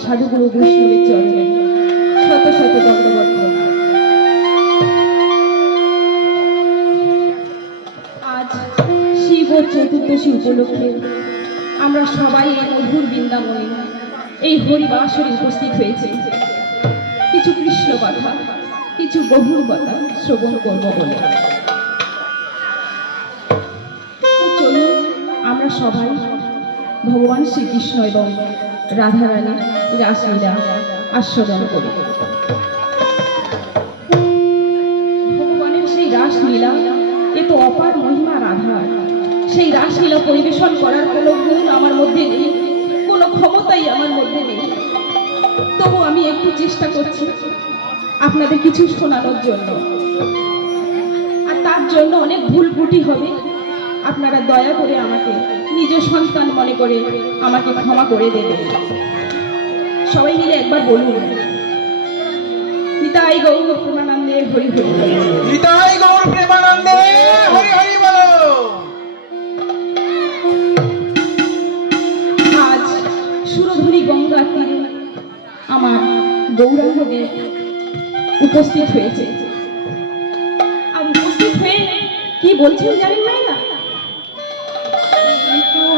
সাধুগুরু বৈষ্ণবের চরণে শত শত দণ্ডবত প্রণাম। আজ শিব চতুর্দশী উপলক্ষে আমরা সবাই এই মধুর বৃন্দাবনে এই হরিবাসরে উপস্থিত হয়েছে কিছু কৃষ্ণ কথা, কিছু গভীর কথা শ্রবণ করব বলে। চলুন আমরা সবাই ভগবান শ্রীকৃষ্ণ এবং রাধারানী রাসলীলা আস্বাদন করি। ভগবানের সেই রাসলীলা এ তো অপার মহিমা রাধার। সেই রাসলীলা পরিবেশন করার কোনো গুণ আমার মধ্যে নেই, কোনো ক্ষমতাই আমার মধ্যে নেই। তবু আমি একটু চেষ্টা করছি আপনাদের কিছু শোনানোর জন্য, আর তার জন্য অনেক ভুল ত্রুটি হবে। আপনারা দয়া করে আমাকে নিজ সন্তান মনে করে আমাকে ক্ষমা করে দেবেন। সবাই মিলে একবার বলুন, নিতাই গৌর প্রেমানন্দে হরি হরি বলো। নিতাই গৌর প্রেমানন্দে হরি হরি বলো। আজ সুরধুনী গঙ্গার তীরে আমার গৌরাঙ্গদেব উপস্থিত হয়েছে। আর উপস্থিত হয়ে কি বলছেন জানেন না?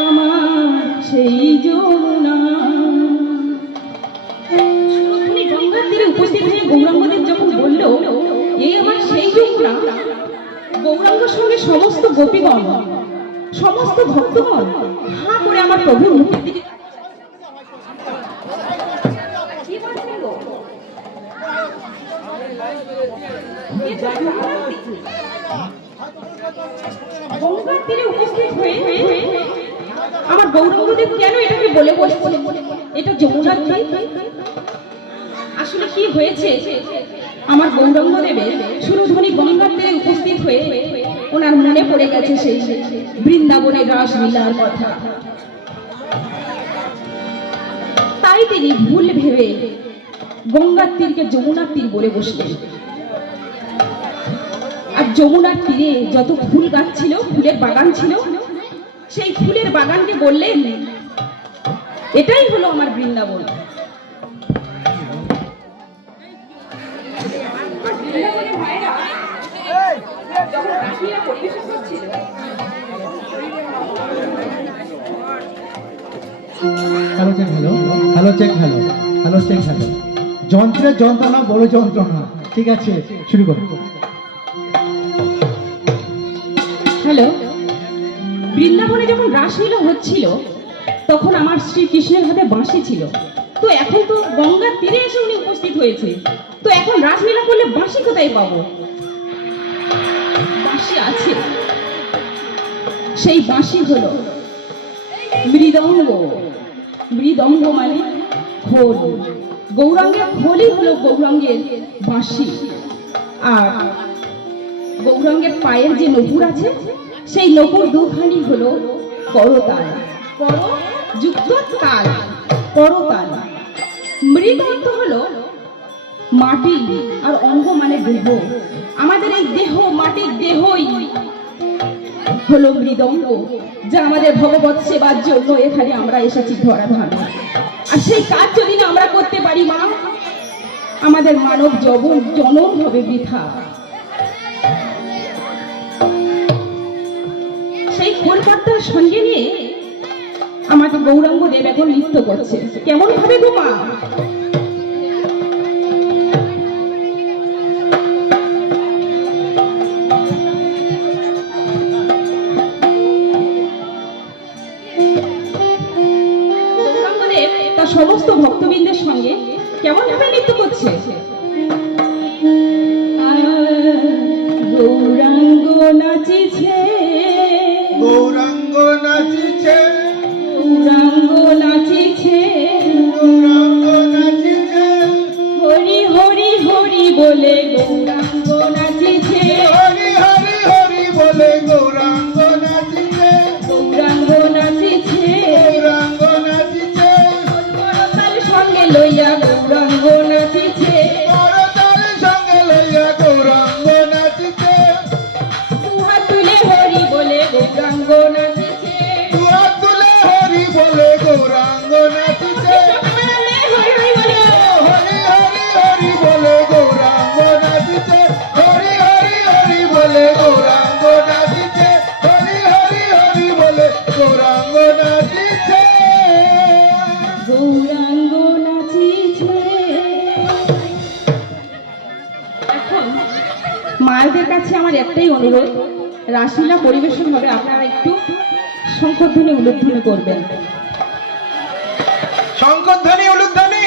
আমার সেই যমুনা। সুরধুনী গঙ্গার তীরে উপস্থিত হয়ে গৌরাঙ্গদেব যখন বলল এই আমার সেই যমুনা, গৌরাঙ্গের সঙ্গে সমস্ত গোপীগণ, সমস্ত ভক্তগণ হাঁ করে আমার প্রভুর মুখের দিকে গঙ্গার তীরে উপস্থিত হয়ে আমার গৌরাঙ্গদেব কেন এটাকে বলে বসছে এটা যমুনার তীর? আসলে কি হয়েছে, আমার গৌরাঙ্গদেবের সুরধুনী গঙ্গার তীরে উপস্থিত হয়ে ওনার মনে পড়ে গেছে সেই বৃন্দাবনের রাসলীলার কথা। তাই তিনি ভুল ভেবে গঙ্গার তীরকে যমুনার তীর বলে বসলেন। আর যমুনার তীরে যত ফুল গাছ ছিল, ফুলের বাগান ছিল, সেই ফুলের বাগানকে বললেন এটাই হলো আমার Vrindavan. Hello check hello, hello check hello, hello check hello. যন্ত্রের যন্ত্রণা বড় যন্ত্রণা। ঠিক আছে, শুরু করুন। হ্যালো, বৃন্দাবনে যখন রাসলীলা হচ্ছিল তখন আমার শ্রীকৃষ্ণের হাতে বাঁশি ছিল। তো এখন তো গঙ্গার তীরে এসে উনি উপস্থিত হয়েছে, তো এখন রাসলীলা করলে বাঁশি কোথায় পাবো? বাঁশি আছে, সেই বাঁশি হলো মৃদঙ্গ। মৃদঙ্গ মানে খোল, গৌরাঙ্গের খোলই হলো গৌরাঙ্গের বাঁশি। আর গৌরাঙ্গের পায়ের যে নপুর আছে সেই নপুর দুখানি হলো করতাল, কর যুক্ত তাল, করতাল। মৃদ অর্থ হলো মাটি আর অঙ্গ মানে দেহ। আমাদের এই দেহ, মাটির দেহই হলো মৃদঙ্গ, যা আমাদের ভগবত সেবার জন্য এখানে আমরা এসেছি ধরাধামে। আর সেই কাজ যদি না আমরা করতে পারি মা, আমাদের মানব জনম হবে বৃথা। সেই খোলপাতার সঙ্গে নিয়ে আমাকে গৌরাঙ্গদেব এখন নৃত্য করছে। কেমন ভাবে গো মা? গৌরাঙ্গদেব তার সমস্ত ভক্তবৃন্দের সঙ্গে কেমন ভাবে নৃত্য করছে? গৌরাঙ্গ নাচিছে, গৌরাঙ্গ নাচিছে, গৌরাঙ্গ নাচিছে, গৌরাঙ্গ নাচিছে, হরি হরি হরি বলে গৌরাঙ্গ নাচিছে, হরি হরি হরি বলে গৌরাঙ্গ নাচিছে, গৌরাঙ্গ নাচিছে, গৌরাঙ্গ নাচিছে, করতাল সঙ্গে লইয়া গৌরাঙ্গ নাচিছে, করতাল সঙ্গে লইয়া গৌরাঙ্গ নাচিছে, দুহাত তুলে হরি বলে গৌরাঙ্গ নাচিছে, দুহাত তুলে হরি বলে গৌরাঙ্গ নাচিছে, সকলে হরি আমার একটাই অনুরোধ, রাসলীলা পরিবেশন হবে, আপনারা একটু শঙ্খধ্বনি উলুধ্বনি করবেন। শঙ্করধ্বনি উলুধ্বনি।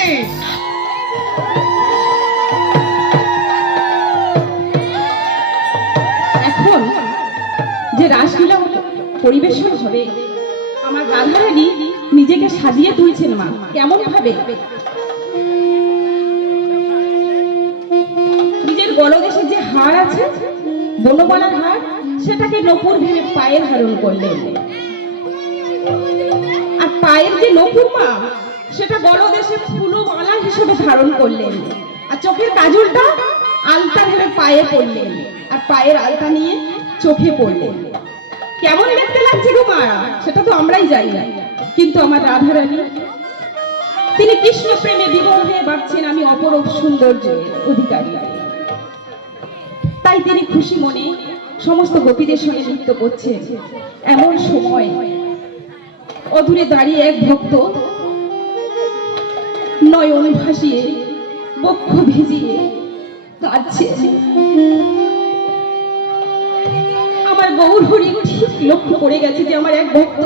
এখন যে রাসলীলা পরিবেশন হবে, আমার রাধারানী নিজেকে সাজিয়ে তুলছেন মা। কেমন ভাবে? নিজের গলদেশে যে হার আছে, বনমালার হার, সেটাকে নপুর ভেবে পায়ে ধারণ করলেন। আর পায়ের যে নপুর মা, সেটা গলদেশে ফুলমালা হিসেবে ধারণ করলেন। আর চোখের কাজলটা আলতা ভেবে পায়ে পড়লেন, আর পায়ের আলতা নিয়ে চোখে পড়লেন। কেমন দেখতে লাগছে গো মা, সেটা তো আমরাই জানি না। কিন্তু আমার রাধারানী, তিনি কৃষ্ণ প্রেমে বিভোর হয়ে ভাবছেন আমি অপরূপ সৌন্দর্যের অধিকারী। তাই তিনি খুশি মনে সমস্ত গোপীদের সঙ্গে নৃত্য করছেন। এমন সময় অদূরে দাঁড়িয়ে এক ভক্ত নয়ন ভাসিয়ে, বক্ষ ভিজিয়ে কাঁদছে। আমার গৌর হরি ঠিক লক্ষ্য করে গেছে যে আমার এক ভক্ত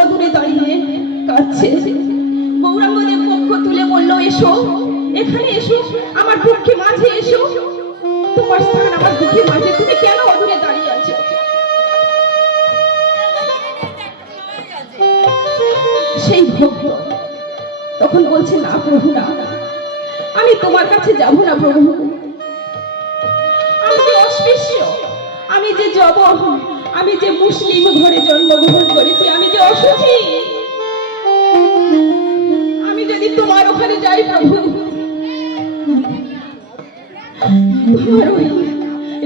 অদূরে দাঁড়িয়ে কাঁদছে। গৌরাঙ্গদেব পক্ষ তুলে বলল, এসো, এখানে এসো, আমার পক্ষে মাঝে এসো, তোমার স্থান আমার বুকের মাঝে, তুমি কেন অদূরে দাঁড়িয়ে আছো? সেই ভক্ত তখন বলছে, না প্রভু, না, আমি তোমার কাছে যাব না প্রভু। আমি যে অস্পৃশ্য, আমি যে জবন, আমি যে মুসলিম ঘরে জন্মগ্রহণ করেছি, আমি যে অসুচি, আমি যদি তোমার ওখানে যাই প্রভু, তোমার ওই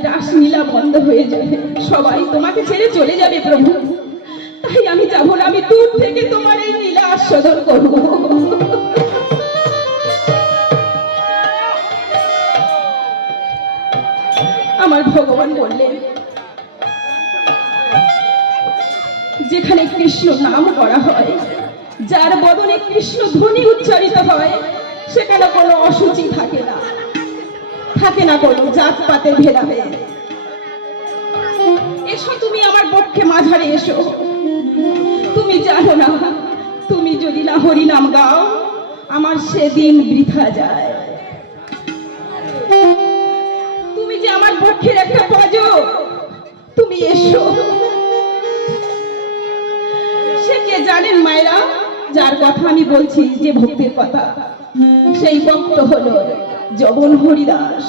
রাসলীলা বন্ধ হয়ে যাবে, সবাই তোমাকে ছেড়ে চলে যাবে প্রভু। তাই আমি যাব না, আমি দূর থেকে তোমার এই লীলা আস্বাদন করব। আমার ভগবান বললেন, যেখানে কৃষ্ণ নাম করা হয়, যার বদনে কৃষ্ণ ধ্বনি উচ্চারিত হয়, সেখানে কোনো অসুচি থাকে না, থাকে না কোনো জাতপাতের ভেদাভেদ। এসো, তুমি আমার পক্ষে মাঝারে এসো। তুমি জানো না, তুমি যদি না হরি নাম গাও, আমার সেদিন বৃথা যায়। তুমি যে আমার পক্ষের একটা পজ, তুমি এসো। সে কে জানেন মায়েরা, যার কথা আমি বলছি, যে ভক্তের কথা, সেই ভক্ত হলো জবন হরিদাস।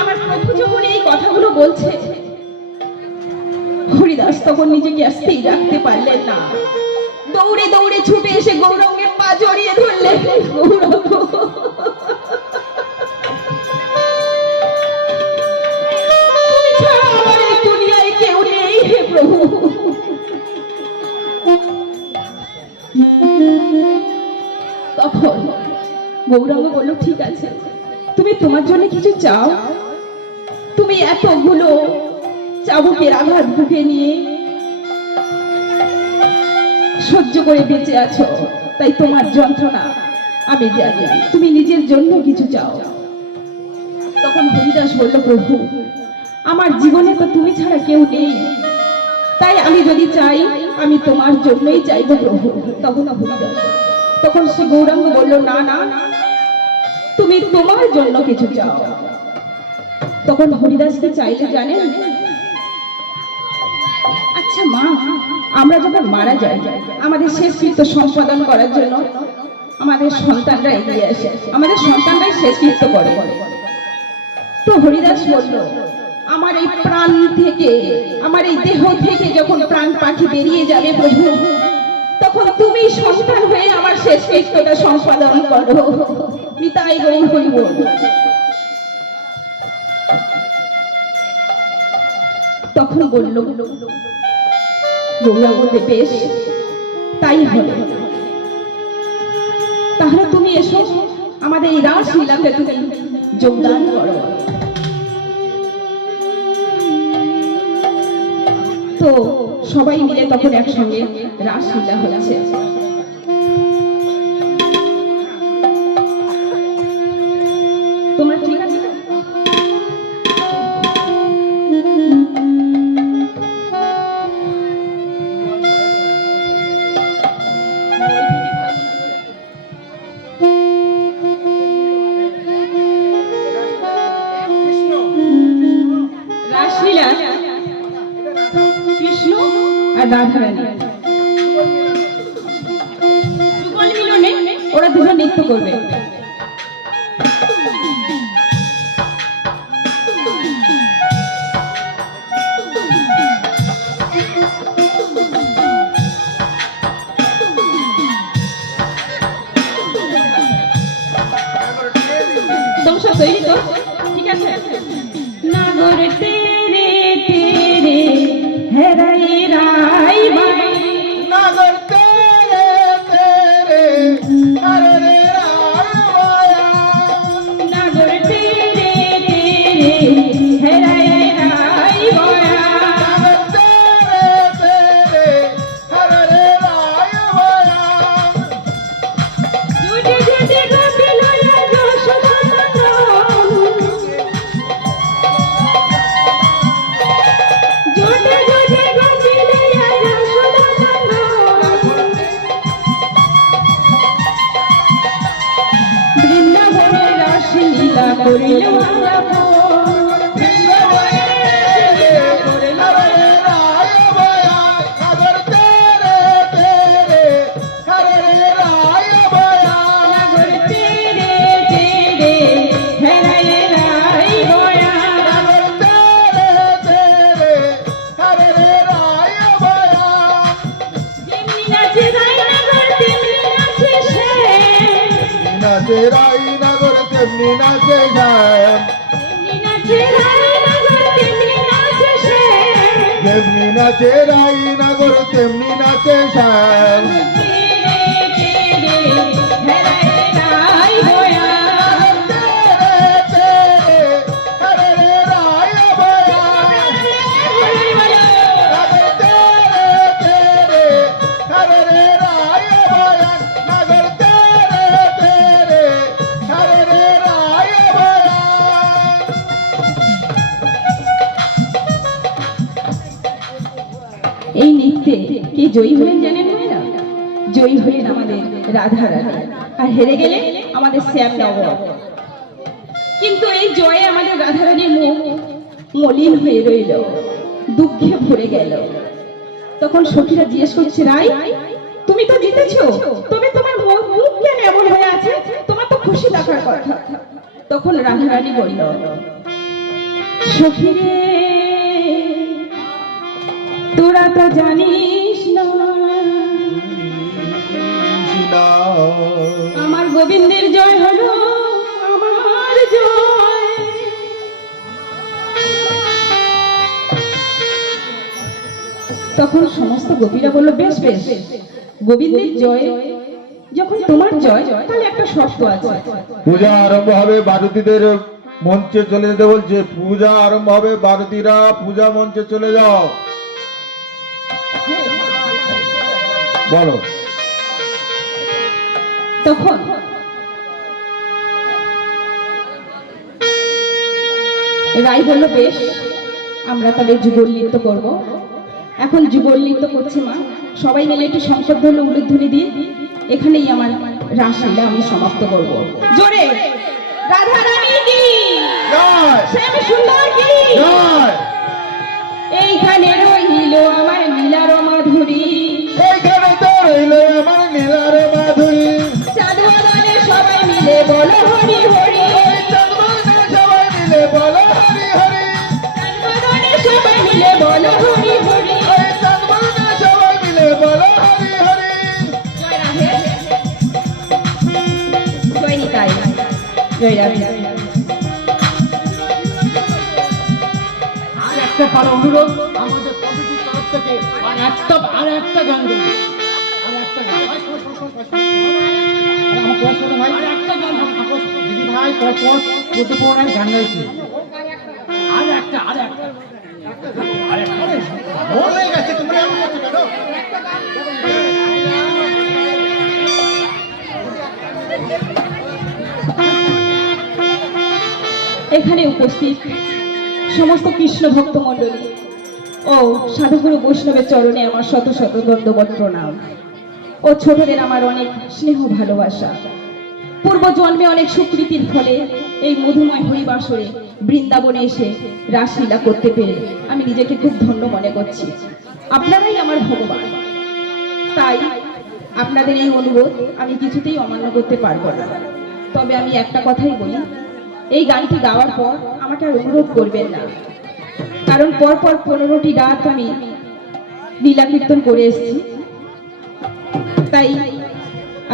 আমার প্রভু যখন এই কথাগুলো বলছে, হরিদাস তখন নিজেকে স্থির রাখতে পারলেন না। দৌড়ে দৌড়ে ছুটে এসে গৌরাঙ্গের পা জড়িয়ে ধরলেন। গৌরাঙ্গ, তুমি ছাড়া আমার এই দুনিয়ায় কেউ নেই হে প্রভু। তখন গৌরাঙ্গ বলল, ঠিক আছে, তুমি তোমার জন্য কিছু চাও। তুমি এতগুলো চাবুকের আঘাত বুকে নিয়ে সহ্য করে বেঁচে আছো, তাই তোমার যন্ত্রণা আমি জানি, তুমি নিজের জন্য কিছু চাও। তখন হরিদাস বলল, প্রভু, আমার জীবনে তো তুমি ছাড়া কেউ নেই, তাই আমি যদি চাই, আমি তোমার জন্যই চাইবো প্রভু। তখন সে গৌরাঙ্গ বলল, না না, তুমি তোমার জন্য কিছু চাও। তখন হরিদাস কি চাইলে জানেন? আচ্ছা মা, আমরা যখন মারা যাই, আমাদের শেষকৃত্য সম্পাদন করার জন্য আমাদের সন্তানরা এগিয়ে আসে, আমাদের সন্তানরাই শেষকৃত্য করে। তো হরিদাস বলল, আমার এই প্রাণ থেকে, আমার এই দেহ থেকে যখন প্রাণ পাখি বেরিয়ে যাবে প্রভু, তখন তুমি সন্তান হয়ে আমার শেষকৃত্যটা সম্পাদন করো। নিতাই গৌর হরি বল। তখন বলল গৌরাঙ্গ, বেশ, তাই হবে, তাহলে তুমি এসো, আমাদের এই রাসলীলাতে তুমি যোগদান করো। তো সবাই মিলে তখন একসঙ্গে রাসলীলা হচ্ছে। তোমরা ঠিক আছে? রাধারানী। যুগল মিলনে ওরা দুজন নৃত্য করবে। তোমরা সব তৈরি তো? ঠিক আছে। নাগর তেরে তেরে হেরাই রাই বাই, नगर तेरे तेरे हरे रे राया নাগর তেরে তেরে হেরাই রাই বয়া, नगर तेरे तेरे हरे रे राया জুটে জুটে গোপী লয়া যশোদা নন্দন, জুটে জুটে গোপী লয়া যশোদা নন্দন, বৃন্দাবনের রাসলীলা করিল আলাপন। नगर तेरे तेरे हरे रे राया নাগর তেরে তেরে হেরাই রাই বয়া, नगर तेरे तेरे हरे रे राया যেমনি নাচে রাই নাগর তেমনি নাচে সে, नाचे राई नगर तेमनी नाचे जाए যেমনি নাচে রাই নাগর তেমনি নাচে সে, तेमनी नाचे राई नगर तेमनी नाचे जाए তেরে তেরে হেরাই রাই বয়া, तेरे तेरे हरे रे राया बया হরি বলো। नगर तेरे तेरे हरे रे राया बया नगर तेरे तेरे हरे रे राया बया এই নৃত্যে কে জয়ী হলেন জানেন না? জয়ী হলেন আমাদের রাধারানী, আর হেরে গেলে আমাদের শ্যামনগর। কিন্তু এই জয়ে আমাদের রাধারানীর মুখ মলিন হয়ে রইল, দুঃখে ভরে গেল। তখন সখীরা জিজ্ঞেস করছে, রাই তুমি তো জিতেছো, তবে তোমার মুখ কেন এমন হয়ে আছে? তোমার তো খুশি থাকার কথা। তখন রাধারানী বলল, সখীরে তোরা তো জানিস না আমার গোবিন্দের জয় হলো আমার জয়। তখন সমস্ত গোপীরা বলল, বেশ বেশ, গোবিন্দের জয় যখন তোমার জয়, তাহলে একটা শর্ত আছে। পূজা আরম্ভ হবে বারুতিদের মঞ্চে চলে যেতে বলছে পূজা আরম্ভ হবে বারুতিরা পূজা মঞ্চে চলে যাও বলো তখন রাই বলল, বেশ, আমরা তাহলে যুগল নৃত্য করব। এখন যুগল নৃত্য করছে মা, সবাই মিলে একটু সংশব্দ হলো উলুধ্বনি দিয়ে এখানেই আমার রাসলীলা আমি সমাপ্ত করব। জোরে রাধারানী কি জয় শ্যাম সুন্দর কি জয় এইখানে রইল আমার নীলার মাধুরী, এইখানে তো রইল আমার নীলার মাধুরী চাঁদবাগানে সবাই মিলে বলো হরি হরি, চাঁদবাগানে সবাই মিলে বলো হরি হরি চাঁদবাগানে সবাই মিলে বলো হরি হরি। চাঁদবাগানে সবাই মিলে বলো হরি হরি জয় রাধে, জয় নিতাই, জয় রাধে। আর একটা পারা অনুরোধ আমাদের কমিটির তরফ থেকে, আর একটা গান দেবো, আর একটা গান ভাই, শোনো, শোনো, শোনো, শোনো। আরে আমার পর শোনো ভাই, আর একটা গান দিদি ভাই, তোরা পর করতে পারো না, গান গাইছি আর একটা বল হয়ে গেছে, তোমরা এমন করছো কেন? এখানে উপস্থিত সমস্ত কৃষ্ণ ভক্ত মণ্ডলী ও সাধুগুরু বৈষ্ণবের চরণে আমার শত শত দণ্ডবত প্রণাম ও ছোটদের আমার অনেক স্নেহ ভালোবাসা। পূর্ব জন্মে অনেক সুকৃতির ফলে এই মধুময় হরিবাসরে বৃন্দাবনে এসে রাসলীলা করতে পেরে আমি নিজেকে খুব ধন্য মনে করছি। আপনারাই আমার ভগবান। তাই আপনাদের এই অনুরোধ আমি কিছুতেই অমান্য করতে পারবো না। তবে আমি একটা কথাই বলি, এই গানটি গাওয়ার পর আমাকে আর অনুরোধ করবেন না, কারণ পরপর 15টি রাত আমি লীলা কীর্তন করে এসেছি। তাই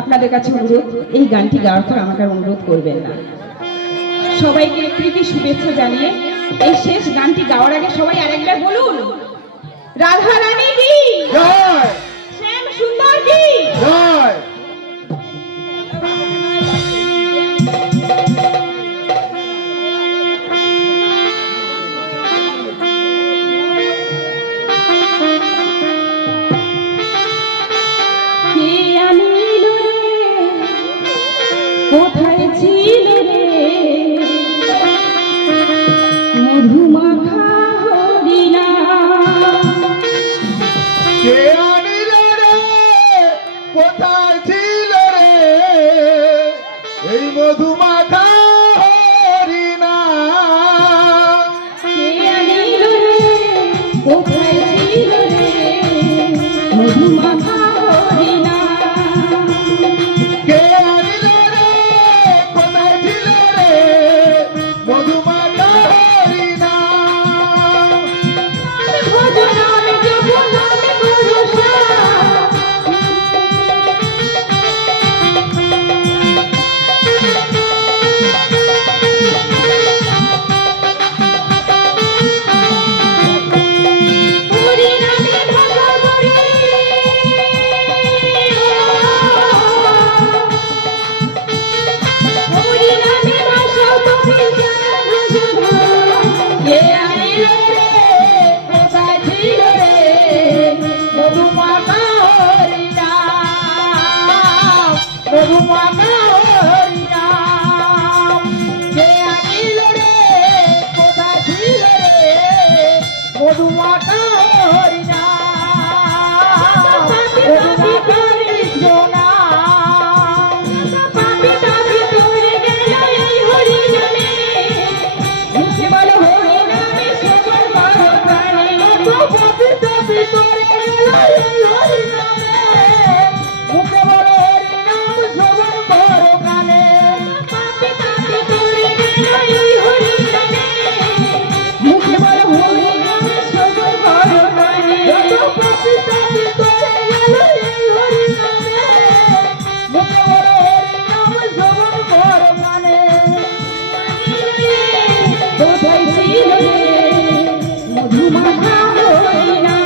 আপনাদের কাছে অনুরোধ, এই গানটি গাওয়ার পর আমাকে আর অনুরোধ করবেন না। সবাইকে প্রীতি শুভেচ্ছা জানিয়ে এই শেষ গানটি গাওয়ার আগে সবাই আরেকবার বলুন, রাধা রানী কি জয় শ্যাম সুন্দর কি জয়। কে আনিল রে, কোথায় ছিল রে মধুমাখা হরিণা? কে আনিল রে, কোথায় ছিল রে এই মধুমাখা হরিণা? কে আনিল রে, কোথায় ছিল রে মধুমাখা হরিণা? কে আনিল রে, কোথায় ছিল রে মধুমাখা হরিণা? ভজনামে জপনামে ভরসা, হরিনামে ভাষা করি, হরিনামে ভাষা করি কে আনিল রে, কোথায় ছিল রে মধুমাখা হরিণা? মধুমাখা হরিণা কে আনিল রে, কোথায় ছিল রে মধুমাখা হরিণা? মধুমাখা কৃষ্ণা পাপি তাপি করে গেল এই হরিনামে, মুখে বলো হরিনামে সবার বড় প্রাণে। পাপি তাপি করে গেল এই হরিনামে, মুখে বলো হরিনাম সবার বড় প্রাণে। পাপি তাপি করে গেল এই হরিনামে, মুখে বলো হরিনাম সবার বড় প্রাণে। পাপি তাপি করে গেল এই হরিনামে, মুখে বলো হরিনাম সবার বড় প্রাণে। কোথায় ছিল রে মধুমাখা হরিণা?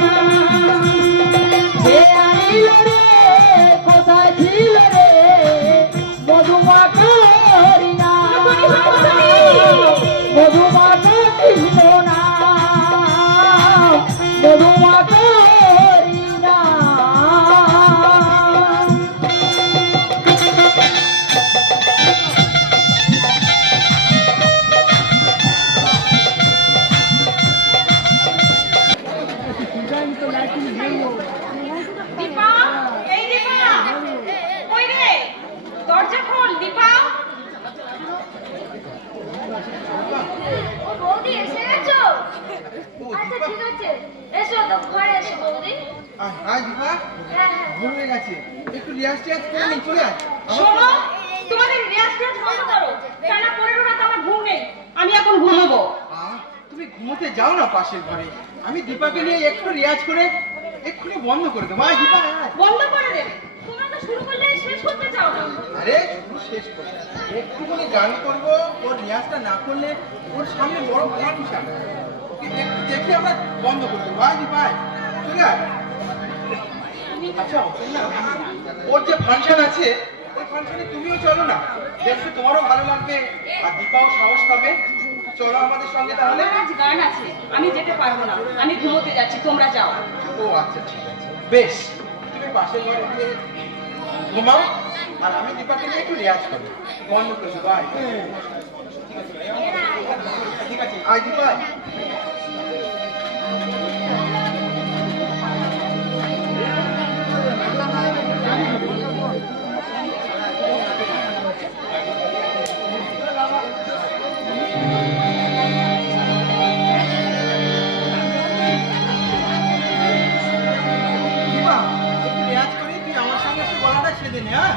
কে আনিল রে, কোথায় ছিল রে মধুমাখা হরিণা? মধুমাখা কৃষ্ণ নাম, মধুমাখা হরিণা। দীপা, এই দীপা, কই রে? দরজা খোল দীপা। ও বৌদি এসে গেছো? আচ্ছা ঠিক আছে, এসো তো ঘরে এসো বৌদি। আয় দীপা, হ্যাঁ হ্যাঁ। ভুল হয়ে গেছে, একটু রিয়াজ টিয়াজ করে নিই, চলে আয়। শোনো, তোমাদের রিয়াজ টিয়াজ বন্ধ করো। টানা 15 রাত আমার ঘুম নেই, আমি এখন ঘুমাবো। তুমি ঘুমোতে যাও না পাশের ঘরে, আমি দীপাকে নিয়ে একটু রিয়াজ করে এক্ষুনি বন্ধ করে দেবো। আয় দীপা আয়। বন্ধ করে দেবে? তোমরা তো শুরু করলে শেষ করতে চাও না। আরে শুধু শেষ করে একটুখানি গান করবো, ওর রিয়াজটা না করলে ওর সামনে বড় কম্পিটিশন, ওকে একটু দেখে আমরা বন্ধ করে দেবো। আয় দীপা আয়। ঠিক আছে? আচ্ছা অপর্ণা, ওর যে ফাংশন আছে ওই ফাংশনে তুমিও চলো না, দেখবে তোমারও ভালো লাগবে আর দীপাও সাহস পাবে। চলো আমাদের সঙ্গে তাহলে। আমার আজ গান আছে, আমি যেতে পারবো না, আমি ঘুমোতে যাচ্ছি, তোমরা যাও। ও আচ্ছা ঠিক আছে, বেশ, তুমি পাশের ঘরে গিয়ে ঘুমাও আর আমি দীপাকে নিয়ে একটু রিয়াজ করি, বন্ধ করে দেবো। আয়। ঠিক আছে, আয় দীপা। বেঁধে নে, হ্যাঁ?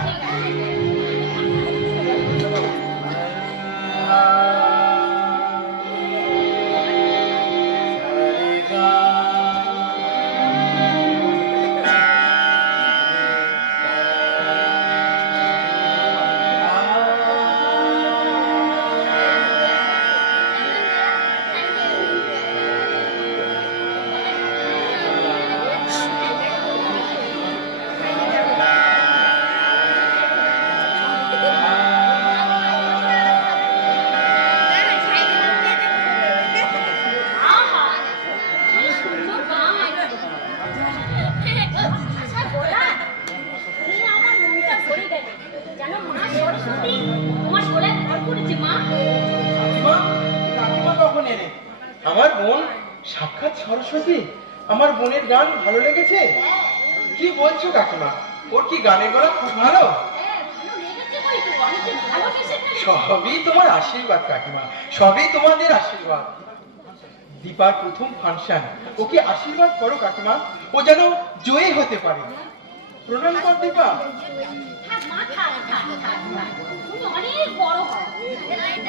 ঠিক আছে। আহা, কি সুন্দর গান। আচ্ছা গোলাপ, তুমি আমার মনটা ভরে গেলে। জানো মা সরস্বতী তোমার গলায় ভর করেছে মা। কাকিমা, কাকিমা কখন এলে? আমার বোন সাক্ষাৎ সরস্বতী। আমার বোনের গান ভালো লেগেছে? কি বলছো কাকিমা? ওর কি গানের গলা খুব ভালো? হ্যাঁ, ভালো লেগেছে বই তো, আমি তো ভালোবেসে ফেলেছি। সবই তোমার আশীর্বাদ কাকিমা, সবই তোমাদের আশীর্বাদ। দীপার প্রথম ফাংশন, ওকে আশীর্বাদ করো কাকিমা, ও যেন জয়ী হতে পারে। প্রণাম কর দীপা। থাক মা, থাক, থাক, থাক, থাক। তুমি অনেক বড় হও,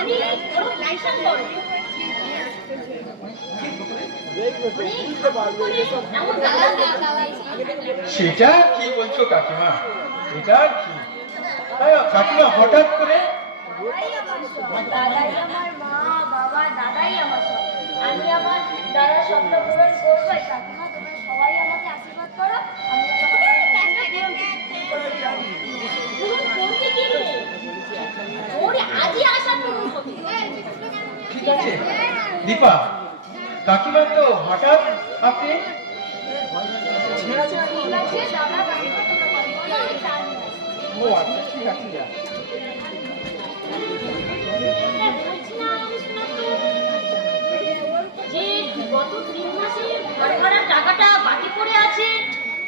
অনেক বড় ফাংশন করো। এমন গান গাও। সেটা কি বলছো কাকিমা? এটা কি কাকিমা হঠাৎ করে? দাদাই আমার মা, বাবা, দাদাই আমার সব। আমি আমার দাদার স্বপ্ন পূরণ করবোই। কাকিমা তোমরা সবাই আমাকে আশীর্বাদ করো, আমি পূরণ করতে কি রে? ওরে আজই আশা পূরণ হবে। ঠিক আছে দীপা, কাকিমা তো হঠাৎ আপনি ঠিক আছে দাদা, কাকিমা তোমরা বলো, আমি চা নিয়ে আসছি। ও আচ্ছা ঠিক আছে যা। বলছিলাম শোনা তো, যে গত 3 মাসের ঘর ভাড়ার টাকাটা বাকি পড়ে আছে,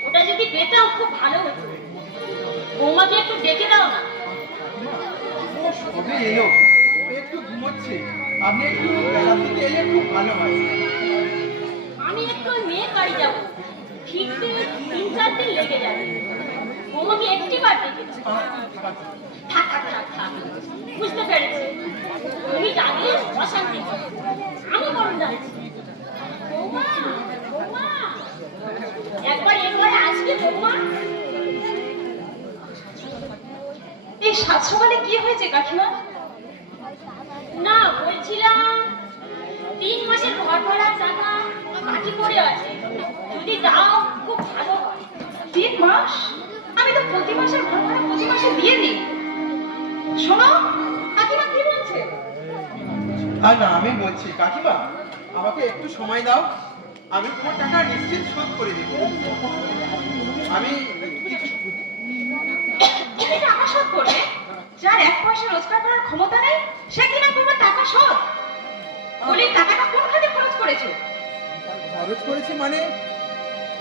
ওটা যদি পেতাম খুব ভালো হতো। বৌমাকে একটু ডেকে দাও না। ও সবে এলো, ও একটু ঘুমোচ্ছে। আপনি একটু বেলা থেকে এলে খুব ভালো হয়। আমি একটু মেয়ে বাড়ি যাবো, ফিরতে 3-4 দিন লেগে যাবে। বৌমাকে একটি বার ডেকে দাও। থাক থাক থাক থাক, বুঝতে পেরেছি। তুমি জানলে অশান্তি হয়, আমি বরং জানছি। বৌমা, বৌমা, একবার এবারে আসবে বৌমা। এই সাত সকালে কি হয়েছে কাকিমা? না বলছিলাম 3 মাসের ঘর ভাড়ার টাকা বাকি পড়ে আছে, যদি দাও খুব ভালো হয়। 3 মাস? আমি তো প্রতি মাসের ঘর ভাড়া প্রতি মাসে দিয়ে দিই। শোনো কাকিমা কি বলছে? আর না, আমি বলছি কাকিমা, আমাকে একটু সময় দাও, আমি তোমার টাকা নিশ্চিত শোধ করে দেব। আমি তুমি টাকা শোধ করবে? যার 1 পয়সা রোজগার করার ক্ষমতা নেই সে কিনা করবে টাকা শোধ? বলি টাকাটা কোন খাতে খরচ করেছো? খরচ করেছি মানে,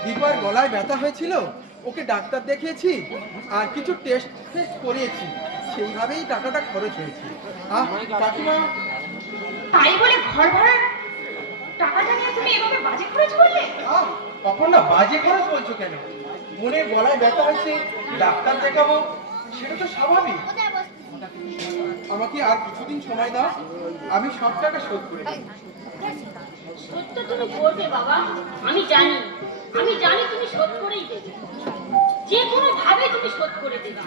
দীপার গলায় ব্যথা হয়েছিল, ওকে ডাক্তার দেখিয়েছি আর কিছু টেস্ট করিয়েছি, সেইভাবেই টাকাটা খরচ হয়েছে। কাকিমা, তাই বলে ঘর ভাড়ার টাকাটা নিয়ে তুমি এভাবে বাজে খরচ করলে? কখন না বাজে খরচ বলছো কেন? মনের গলায় ব্যথা হয়েছে, ডাক্তার দেখাবো, সেটা তো স্বাভাবিক। আমাকে আর কিছুদিন সময় দাও, আমি সব টাকা শোধ করে দেব। সত্য তুমি করবে বাবা, আমি জানি, আমি জানি তুমি শোধ করেই দেবে। যে কোনো ভাবে তুমি শোধ করে দেবে।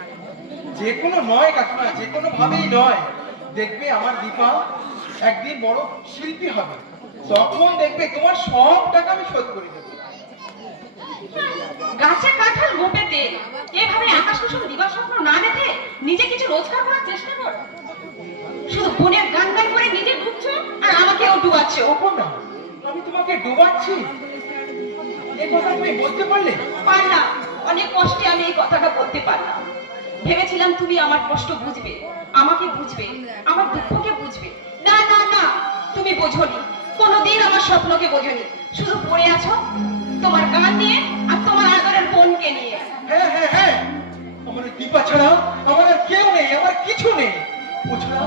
যে কোনো নয় কাকিমা, যে কোনো ভাবেই নয়। দেখবে আমার দীপা একদিন বড় শিল্পী হবে, তখন দেখবে তোমার সব টাকা আমি শোধ করে দেবো। গাছে কাঁঠাল গোপে তেল, এভাবে আকাশ কুসুম দিবার স্বপ্ন না দেখে নিজে কিছু রোজগার করার চেষ্টা কর। শুধু বোনের গান গান করে নিজে ঢুকছো আর আমাকেও ডুবাচ্ছো। কখন না আমি তোমাকে ডোবাচ্ছি, এই কথা তুমি বলতে পারলে? পারলাম, অনেক কষ্টে আমি এই কথাটা বলতে পারলাম। ভেবেছিলাম তুমি আমার কষ্ট বুঝবে, আমাকে বুঝবে, আমার দুঃখকে বুঝবে। না না না, তুমি বোঝোনি, কোনোদিন আমার স্বপ্নকে বোঝোনি। শুধু পড়ে আছো তোমার গান নিয়ে আর তোমার আদরের বোনকে নিয়ে। হ্যাঁ হ্যাঁ হ্যাঁ, আমার ওই দীপা ছাড়া আমার আর কেউ নেই, আমার কিছু নেই। ও ছাড়া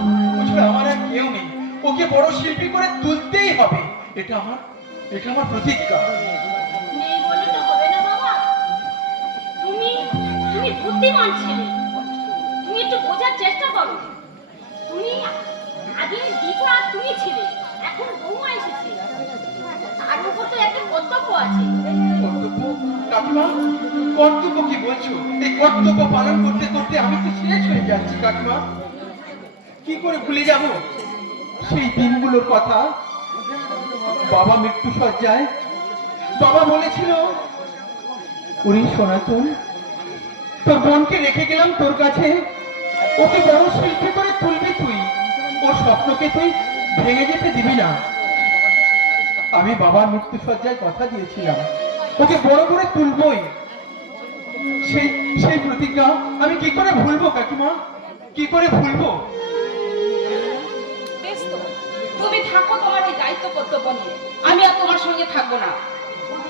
আমার আর কেউ নেই। ওকে বড় শিল্পী করে তুলতেই হবে, এটা আমার প্রতিজ্ঞা। নেই বলে তো হবে না বাবা। তুমি তুমি বুদ্ধিমান ছেলে, তুমি একটু বোঝার চেষ্টা করো। তুমি আগে দীপা তুমি ছিলে, এখন বৌমা এসেছে, তার উপর তো একটা কর্তব্য আছে। কর্তব্য? কাকিমা, কর্তব্য কি বলছো? এই কর্তব্য পালন করতে করতে আমি তো শেষ হয়ে যাচ্ছি কাকিমা। কি করে ভুলে যাব সেই দিনগুলোর কথা? বাবা মৃত্যু সজ্জায় বাবা বলেছিল, ওরে সনাতন, তোর বোনকে রেখে গেলাম তোর কাছে, ওকে বড় শিল্পী করে তুলবি তুই, ওর স্বপ্নকে তুই ভেঙে যেতে দিবি না। আমি বাবার মৃত্যু সজ্জায় কথা দিয়েছিলাম, ওকে বড় করে তুলবই। সেই সেই প্রতিজ্ঞা আমি কি করে ভুলবো কাকিমা, কি করে ভুলবো? বেশ তো, তুমি থাকো তোমার এই দায়িত্ব কর্তব্য নিয়ে, আমি আর তোমার সঙ্গে থাকবো না।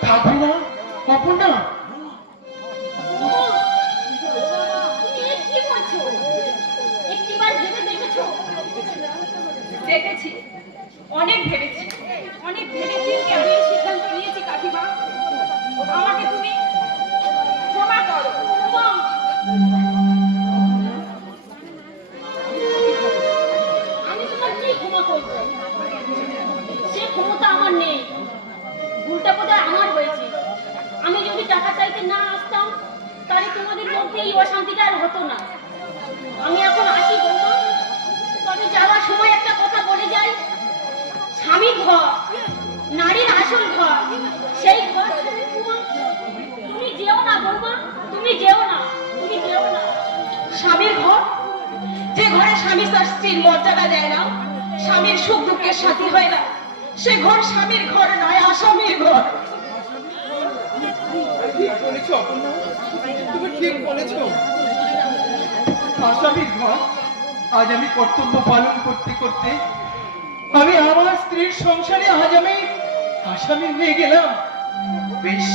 থাকবে না অপর্ণা? তুমি এ কি করছো? একটিবার ভেবে দেখেছো? দেখেছি, অনেক ভেবেছি, অনেক ভেবেছি যে আমি এই সিদ্ধান্ত নিয়েছি কাকিমা, আমাকে তুমি ক্ষমা করো। মা, আমি তোমার কি ক্ষমা করবো? সে ক্ষমতা আমার নেই, ভুলটা বোধহয় আমার হয়েছে। আমি যদি টাকা চাইতে না আসতাম, তাহলে তোমাদের মধ্যে এই অশান্তিটা আর হতো না। আমি এখন আসি বৌমা, তবে যাওয়ার সময় একটা কথা বলে যাই, স্বামীর ঘর, নারীর আসল ঘর, সেই ঘর ছেড়ে তুমি যেও না বৌমা, তুমি যেও না, তুমি যেও না। স্বামীর ঘর, যে ঘরে স্বামী তার স্ত্রীর মর্যাদা দেয় না, স্বামীর সুখ দুঃখের সাথী হয় না, সে ঘর স্বামীর ঘর নয়, আসামির ঘর। ঠিক বলেছো অপর্ণা, তুমি ঠিক বলেছো। আসামির ঘর। আজ আমি কর্তব্য পালন করতে করতে আমি আমার স্ত্রীর সংসারে আজ আমি আসামি হয়ে গেলাম। বেশ,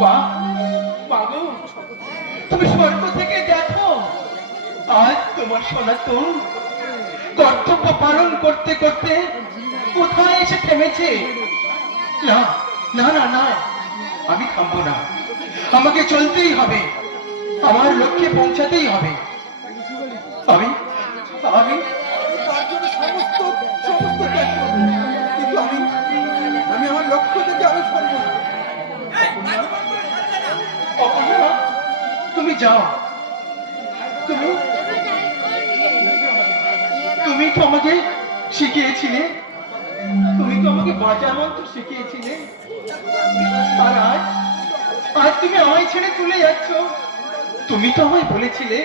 বাহ বাবু, তুমি স্বর্গ থেকে দেখো, আজ তোমার সনাতন কর্তব্য পালন করতে করতে কোথায় এসে থেমেছে। না না না না, আমি থামবো না, আমাকে চলতেই হবে, আমার লক্ষ্যে পৌঁছাতেই হবে। আমি আমি তার জন্য সমস্ত সমস্ত ত্যাগ করব, কিন্তু আমি আমার লক্ষ্য থেকে আরো সরব না। অপর্ণা, তুমি যাও, তুমি তুমি তো আমাকে শিখিয়েছিলে, তুমি তো আমাকে বাঁচার মন্ত্র শিখিয়েছিলে, আর আজ আজ তুমি আমায় ছেড়ে চলে যাচ্ছ। তুমি তো আমায় বলেছিলে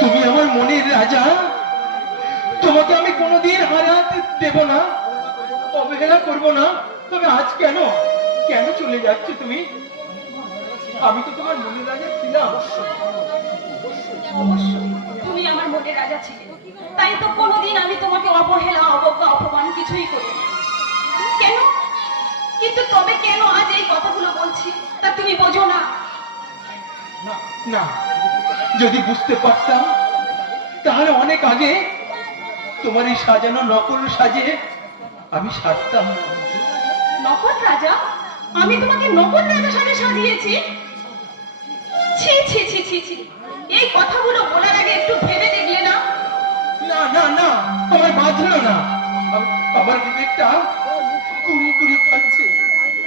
তুমি আমার মনের রাজা, তোমাকে আমি কোনোদিন হারাতে দেব না, অবহেলা করব না। তবে আজ কেন কেন চলে যাচ্ছ তুমি? আমি তো তোমার মনের রাজা ছিলাম। অবশ্যই তুমি আমার মনের রাজা ছিলে, তাই তো কোনোদিন আমি তোমাকে অবহেলা, অবজ্ঞা, অপমান কিছুই করিনি। কেন? কিন্তু তবে কেন আজ এই কথাগুলো বলছি তা তুমি বোঝো না? না না, যদি বুঝতে পারতাম তাহলে অনেক আগে তোমার এই সাজানো নকল সাজে আমি সাজতাম। নকল রাজা? আমি তোমাকে নকল রাজা সাজে সাজিয়েছি? ছি ছি ছি ছি ছি, এই কথাগুলো বলার আগে একটু ভেবে দেখলে না? না না না, আমার বাঁধলো না, আমার বিবেকটা কুড়ি কুড়ি খাচ্ছে,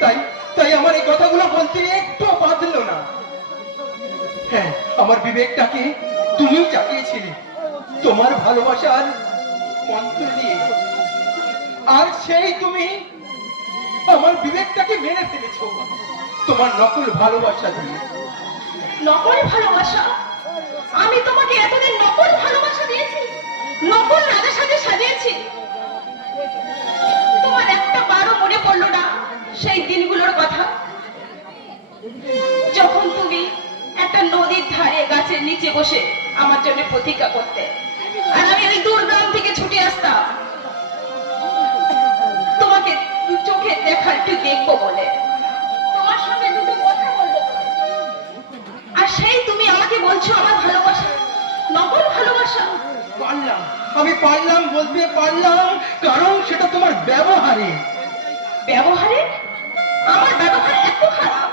তাই তাই আমার এই কথাগুলো বলতে একটু বাঁধলো না। হ্যাঁ, আমার বিবেকটাকে তুমি জাগিয়েছিলে তোমার ভালোবাসার মন্ত্র দিয়ে, আর সেই তুমি আমার বিবেকটাকে মেরে ফেলেছো তোমার নকল ভালোবাসা দিয়ে। নকল ভালোবাসা? আমি তোমাকে এতদিন নকল ভালোবাসা দিয়েছি, নকল রাজা সাজে সাজিয়েছি? তোমার একটা বারও মনে পড়লো না সেই দিনগুলোর কথা, যখন তুমি একটা নদীর ধারে গাছের নিচে বসে আমার জন্য প্রতীক্ষা করতে, আর আমি ওই দূরগ্রাম থেকে ছুটে আসতাম তোমাকে দু চোখে দেখা একটু দেখবো বলে, তোমার সঙ্গে দুটো কথা বলবো বলে। আর সেই তুমি আমাকে বলছো আমার ভালোবাসা নকল ভালোবাসা? পারলাম, আমি পারলাম, বলতে পারলাম, কারণ সেটা তোমার ব্যবহারে। ব্যবহারে? আমার ব্যবহার এত খারাপ?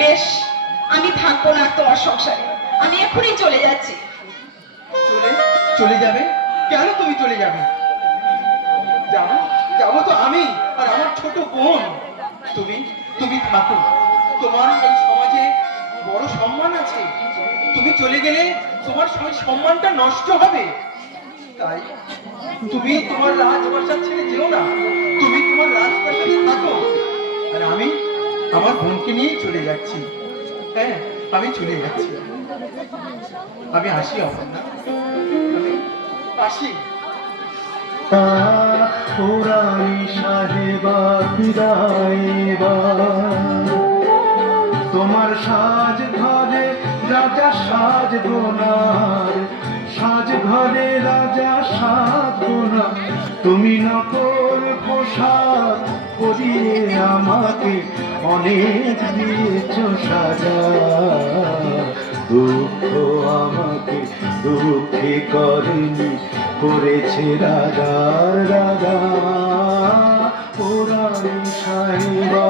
বেশ, আমি আমি থাকবো না তোমার সংসারে, আমি এখনই চলে যাচ্ছি। চলে যাবে? কেন তুমি চলে যাবে? যাবো তো আমি আর আমার ছোট বোন। তুমি থাকো, তোমার এই সমাজে বড় সম্মান আছে। তুমি চলে গেলে তোমার সম্মানটা নষ্ট হবে। তাই তুমি তোমার রাজপ্রাসাদ ছেড়ে যেও না, তুমি তোমার রাজপ্রাসাদে থাকো। আর আমি আমার বোনকে নিয়ে চলে যাচ্ছি। হ্যাঁ, আমি চলে যাচ্ছি। আমি আসি অপর্ণা, আমি আসি। পুরানি সাহেবা বিদায়বা, তোমার সাজ ঘরে রাজা সাজ গোনার, সাজ ঘরে রাজা সাজ গোনা। তুমি নকল পোশাক পরিয়ে আমাকে অনেক দিয়েছ সাজা। দুঃখ আমাকে দুঃখে করেনি, করেছে রাজা রাজা পুরানি সাহেবা।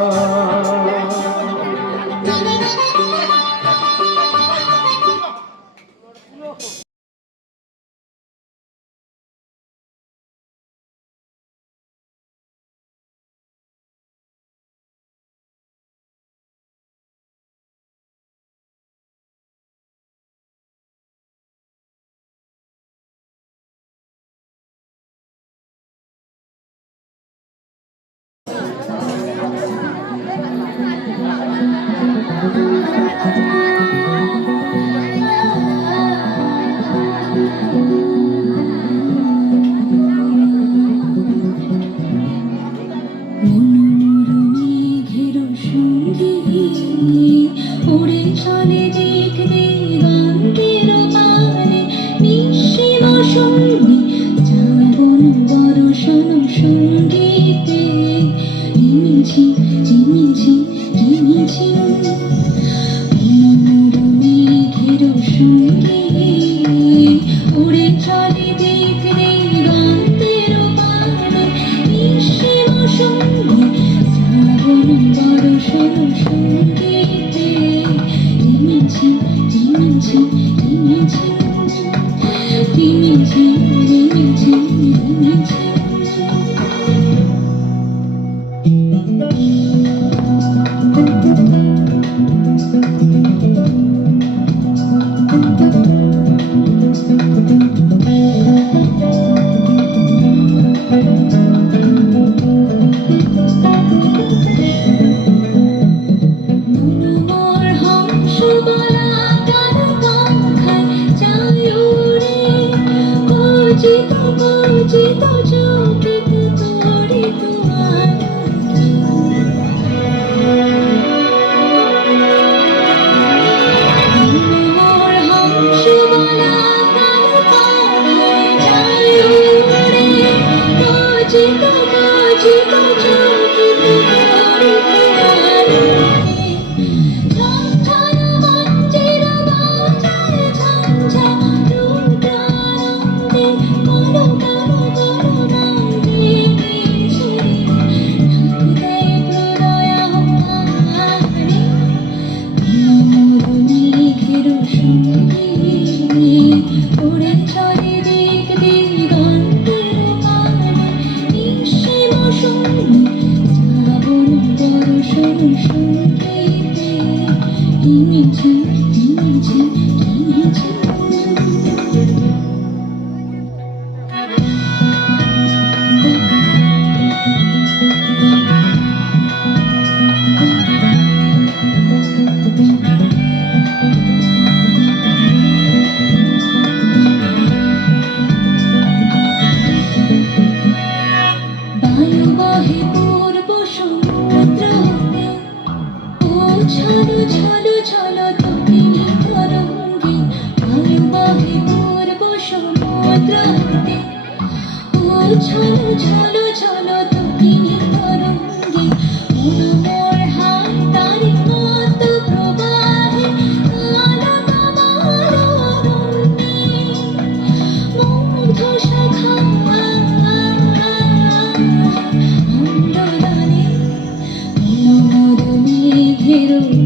মেঘের সঙ্গে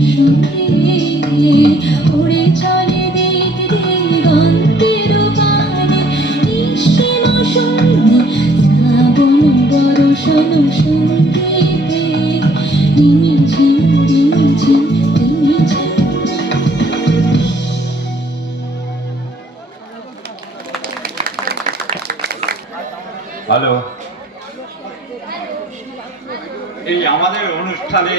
হ্যালো, এই আমাদের অনুষ্ঠানে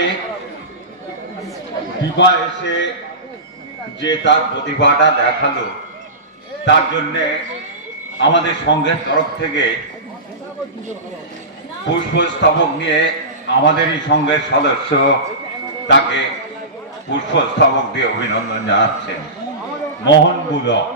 দীপা এসে যে তার প্রতিভাটা দেখালো, তার জন্যে আমাদের সংঘের তরফ থেকে পুষ্পস্তবক নিয়ে আমাদেরই সংঘের সদস্য তাকে পুষ্পস্তবক দিয়ে অভিনন্দন জানাচ্ছেন। মোহন বুদক।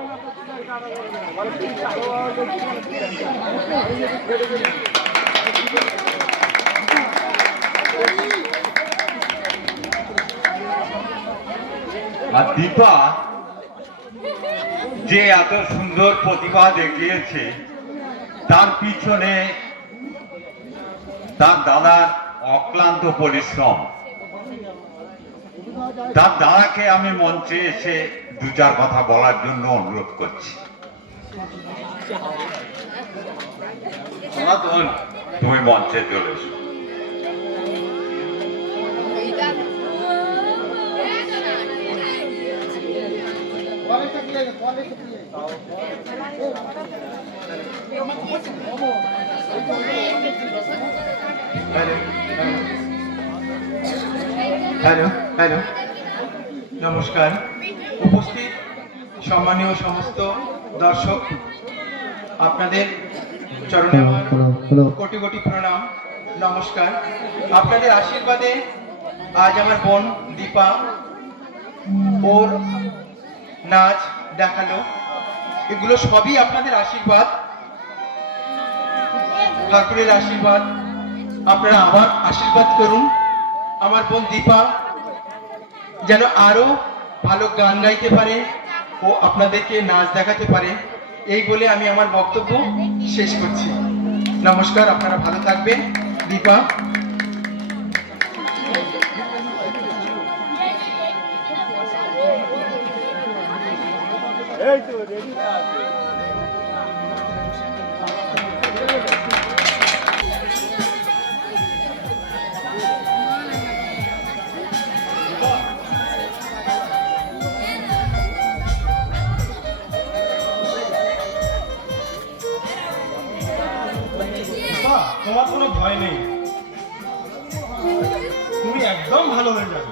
আর দীপা যে এত সুন্দর প্রতিভা দেখিয়েছে, তার পিছনে তার দাদার অক্লান্ত পরিশ্রম। তার দাদাকে আমি মঞ্চে এসে দু চার কথা বলার জন্য অনুরোধ করছি। সনাতন, তুমি মঞ্চে চলে এসো। হ্যালো হ্যালো, নমস্কার। উপস্থিত সম্মানীয় সমস্ত দর্শক, আপনাদের চরণে আমার কোটি কোটি প্রণাম, নমস্কার। আপনাদের আশীর্বাদে আজ আমার বোন দীপা ওর নাচ দেখালো, এগুলো সবই আপনাদের আশীর্বাদ, ঠাকুরের আশীর্বাদ। আপনারা আবার আশীর্বাদ করুন আমার বোন দীপা যেন আরো ভালো গান গাইতে পারে ও আপনাদেরকে নাচ দেখাতে পারে। এই বলে আমি আমার বক্তব্য শেষ করছি। নমস্কার, আপনারা ভালো থাকবেন। দীপা। তোমার কোনো ভয় নেই, তুমি একদম ভালো হয়ে যাবে।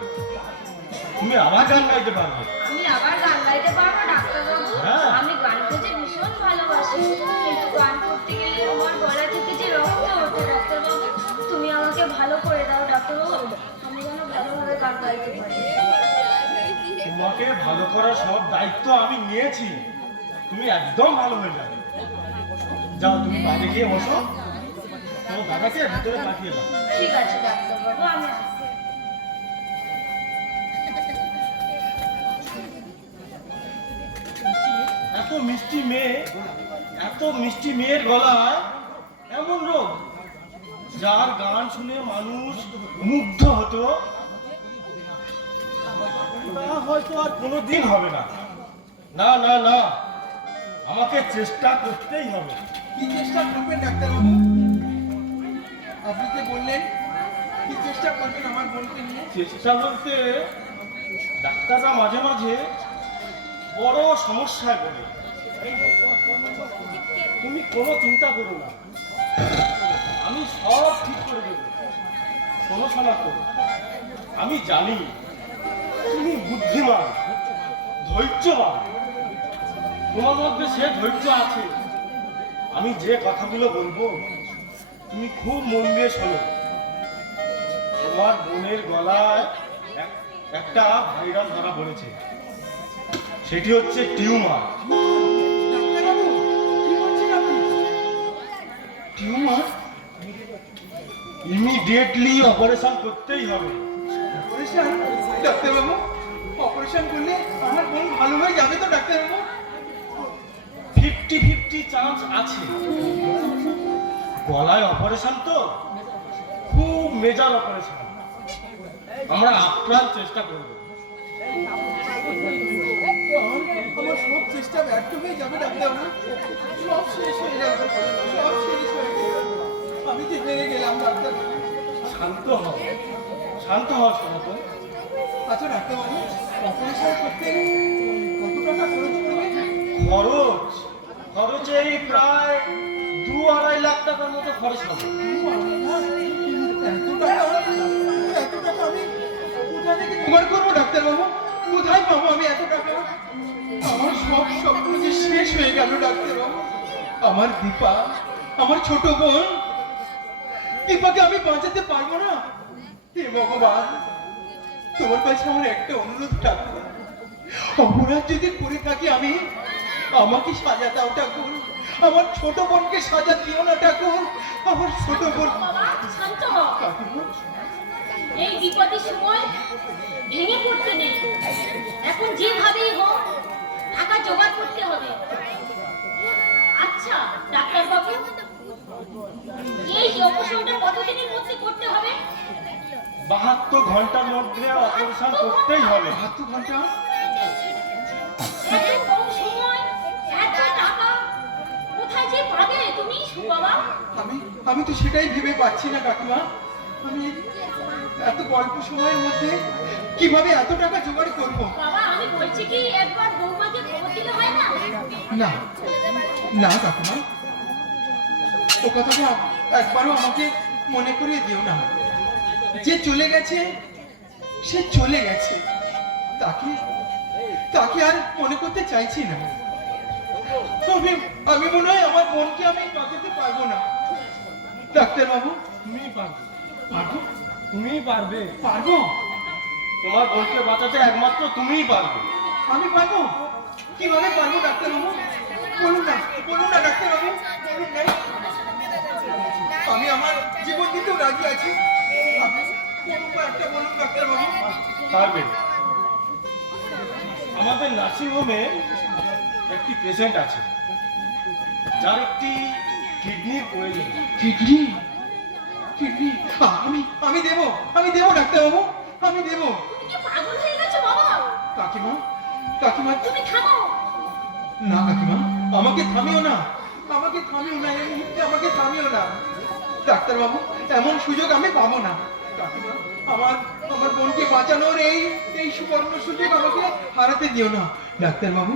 তুমি আবার গান গাইতে পারবে। আমি আবার গান গাইতে পারবো ডাক্তারবাবু? হ্যাঁ। আমি গান করতে ভীষণ ভালোবাসি, কিন্তু গান করতে গেলে আমার গলা থেকে যে রক্ত ওঠে ডাক্তারবাবু। তুমি আমাকে ভালো করে দাও ডাক্তারবাবু, আমি যেন ভালোভাবে গান গাইতে পারি। তোমাকে ভালো করার সব দায়িত্ব আমি নিয়েছি, তুমি একদম ভালো হয়ে যাবে। যাও, তুমি বাইরে গিয়ে বসো, তোমার দাদাকে ভিতরে পাঠিয়ে দাও। ঠিক আছে ডাক্তারবাবু, আমি আসছি। এত মিষ্টি মেয়ে, এত মিষ্টি মেয়ের গলায় এমন রোগ, যার গান শুনে মানুষ মুগ্ধ হতো, তা হয়তো আর কোনোদিন হবে না। না না না, আমাকে চেষ্টা করতেই হবে। কি চেষ্টা করবেন ডাক্তারবাবু? আপনি যে বললেন কি চেষ্টা করবেন আমার বোনকে নিয়ে? চেষ্টা বলতে, ডাক্তাররা মাঝে মাঝে বড় সমস্যায় পড়ে। তুমি কোনো চিন্তা করো না, আমি সব ঠিক করে দেবো। শোনো সনাতন, আমি জানি তুমি বুদ্ধিমান, ধৈর্যবান, তোমার মধ্যে সে ধৈর্য আছে। আমি যে কথাগুলো বলবো তুমি খুব মন দিয়ে শোনো। তোমার বোনের গলায় একটা ভাইরাস ধরা পড়েছে, সেটি হচ্ছে টিউমার। ডাক্তারবাবু, কি বলছেন আপনি? টিউমার ইমিডিয়েটলি অপারেশন করতেই হবে। অপারেশন? ডাক্তারবাবু, অপারেশন করলে আমার বোন ভালো হয়ে যাবে তো ডাক্তারবাবু? 50-50 চান্স আছে। গলায় অপারেশন তো খুব মেজর অপারেশন, আমরা আপ্রাণ চেষ্টা করব। আমার সব চেষ্টা ব্যর্থ হয়ে যাবে ডাক্তারবাবু, সব শেষ হয়ে যাবে, সব শেষ হয়ে যাবে। আমি যে হেরে গেলাম ডাক্তারবাবু। শান্ত হও, শান্ত হও সনাতন। আচ্ছা ডাক্তারবাবু, অপারেশন করতে কত টাকা খরচ পড়বে? খরচ খরচেই প্রায় 2-2.5 লাখ টাকার মতো খরচ হবে। এত টাকা আমি কোথা থেকে জোগাড় করবো ডাক্তারবাবু? কোথায় পাবো আমি এত টাকা? আমার সব স্বপ্ন যে শেষ হয়ে গেল ডাক্তারবাবু। আমার দীপা, আমার ছোট বোন, দীপাকে আমি বাঁচাতে পারবো না। হে ভগবান, তোমার কাছে আমার একটা অনুরোধ ঠাকুর, অপরাধ যদি করে থাকি আমি, আমাকে সাজা দাও ঠাকুর। আমার ছোট বোনকে সাজা দিও না ঠাকুর। আমার ছোট বোন। বাবা শান্ত হও। এই বিপদের সময় ভেঙে পড়তে নেই। এখন যেভাবেই হোক টাকা জোগাড় করতে হবে। আচ্ছা ডাক্তার বাবু, এই অপারেশনটা কতদিনের মধ্যে করতে হবে? 72 ঘন্টার মধ্যে অপারেশন করতেই হবে। 72 ঘন্টা? এত কম সময়, এত টাকা কোথায় যে পাবে তুমি বাবা? আমি তো সেটাই ভেবে পাচ্ছি না কাকিমা। আমি এত অল্প সময়ের মধ্যে কিভাবে এত টাকা জোগাড় করব? বাবা আমি বলছি কি একবার বৌমাকে খবর দিলে হয় না? না না কাকিমা, ও কথাটা একবারও আমাকে মনে করিয়ে দিও না। যে চলে গেছে সে চলে গেছে, তাকে তাকে আর মনে করতে চাইছি না। আমি মনে হয় আমার বোনকে আমি বাঁচাতে পারবো না। ডাক্তার বাবু, তুমিই পারবে, পারবো? তুমিই পারবে। পারবো? তোমার বোনকে বাঁচাতে একমাত্র তুমিই পারবে। আমি পারবো? কিভাবে পারবো ডাক্তার বাবু? বলুন না ডাক্তার বাবু, বলুন না। আমি আমার জীবন দিতেও রাজি আছি। আপনি কোন উপায়টা বলুন ডাক্তার বাবু। পারবে। আমাদের নার্সিং হোমে একটি পেশেন্ট আছে যার একটি কিডনির প্রয়োজন। কিডনি? কিডনি? আমি দেবো ডাক্তার বাবু, আমি দেবো। তুমি কি পাগল হয়ে গেছো বাবা? কাকিমা তুমি থামো। না কাকিমা, আমাকে থামিও না, এই মুহূর্তে আমাকে থামিও না। ডাক্তার বাবু, এমন সুযোগ আমি পাবো না। কাকিমা, আমার বোনকে বাঁচানোর এই সুবর্ণ সুযোগ আমাকে হারাতে দিও না। ডাক্তার বাবু,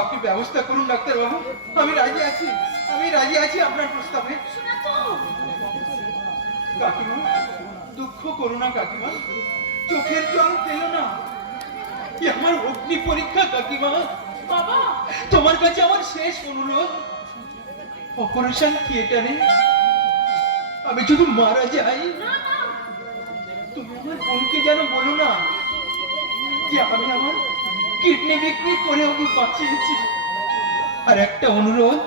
আপনি ব্যবস্থা করুন ডাক্তার বাবু। আমি রাজি আছি আপনার প্রস্তাবে। শোনা তো। কাকিমা, দুঃখ করো না কাকিমা, চোখের জল ফেলো না। কি আমার অগ্নি পরীক্ষা কাকিমা। বাবা তোমার কাছে আমার শেষ অনুরোধ, অপারেশন থিয়েটারে আমি যদি মারা যাই, না না তুমি আমার বোনকে যেন বলো না যে আমি আমার কিডনি বিক্রি করে ওকে বাঁচিয়েছি। আর একটা অনুরোধ,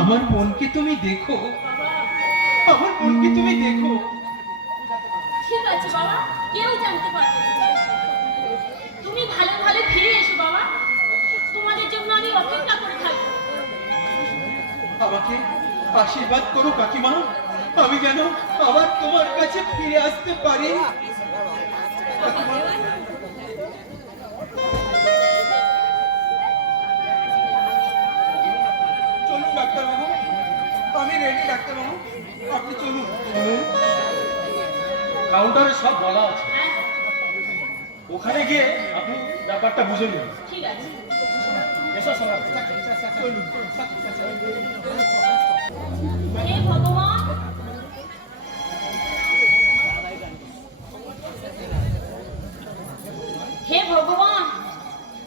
আমার বোনকে তুমি দেখো, আমার বোনকে তুমি দেখো। ঠিক আছে বাবা, কেউ জানতে পারবে না। তুমি ভালো ভালো ফিরে এসো বাবা, তোমাদের জন্য আমি অপেক্ষা করে থাকবো। আমাকে আশীর্বাদ করো কাকিমা, আমি যেন আবার তোমার কাছে ফিরে আসতে পারি। চলুন ডাক্তারবাবু, আমি রেডি ডাক্তারবাবু, আপনি চলুন। কাউন্টারে সব বলা আছে, হ্যাঁ ওখানে গিয়ে আপনি ব্যাপারটা বুঝে নিন। ঠিক আছে। এসো শোনা। চলুন। হে ভগবান, হে ভগবান,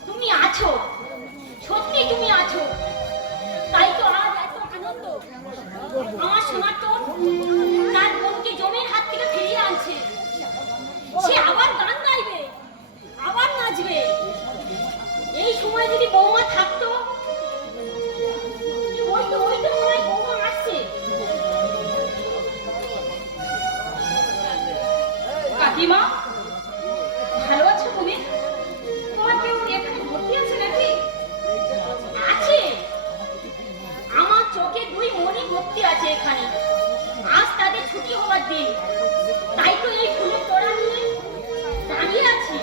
তুমি আছো, সত্যি তুমি আছো, তাই তো আজ এত আনন্দ। আমার সোনার তো তার বোনকে জমের হাত থেকে ফিরিয়ে আনছে। সে আবার গান গাইবে, আবার নাচবে। এই সময় যদি বৌমা থাকতো, ওই তো মনে হয় বৌমা আসছে। কাকিমা, ভালো আছো তুমি? তোমার কেউ এখানে ভর্তি আছে নাকি? আছে, আমার চোখে দুই মনি ভর্তি আছে এখানে। আজ তাদের ছুটি হওয়ার দিন, তাই তো এই ফুলের তোড়া নিয়ে দাঁড়িয়ে আছি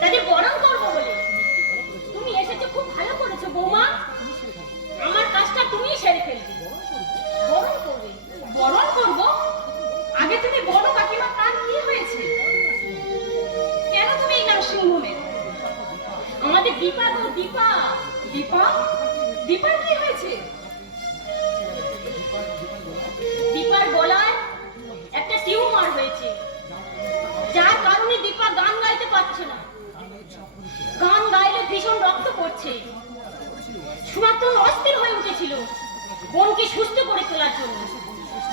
তাদের বরণ করবো বলে। তুমি এসেছো, খুব ভালো করেছো বৌমা। আমার কাজটা তুমি সেরে ফেলবে, বরণ করবে। বরণ করবো? আগে তুমি বলো কাকিমা, তার কি হয়েছে? কেন তুমি এই নার্সিংহোমে? আমাদের দীপা গো, দীপা। দীপা? দীপার কি হয়েছে? কাকিমা গান গাইতে পারছে না। গান গাইলে ভীষণ রক্ত পড়ছে। সনাতন অস্থির হয়ে উঠেছিল বোনকে সুস্থ করে তোলার জন্য।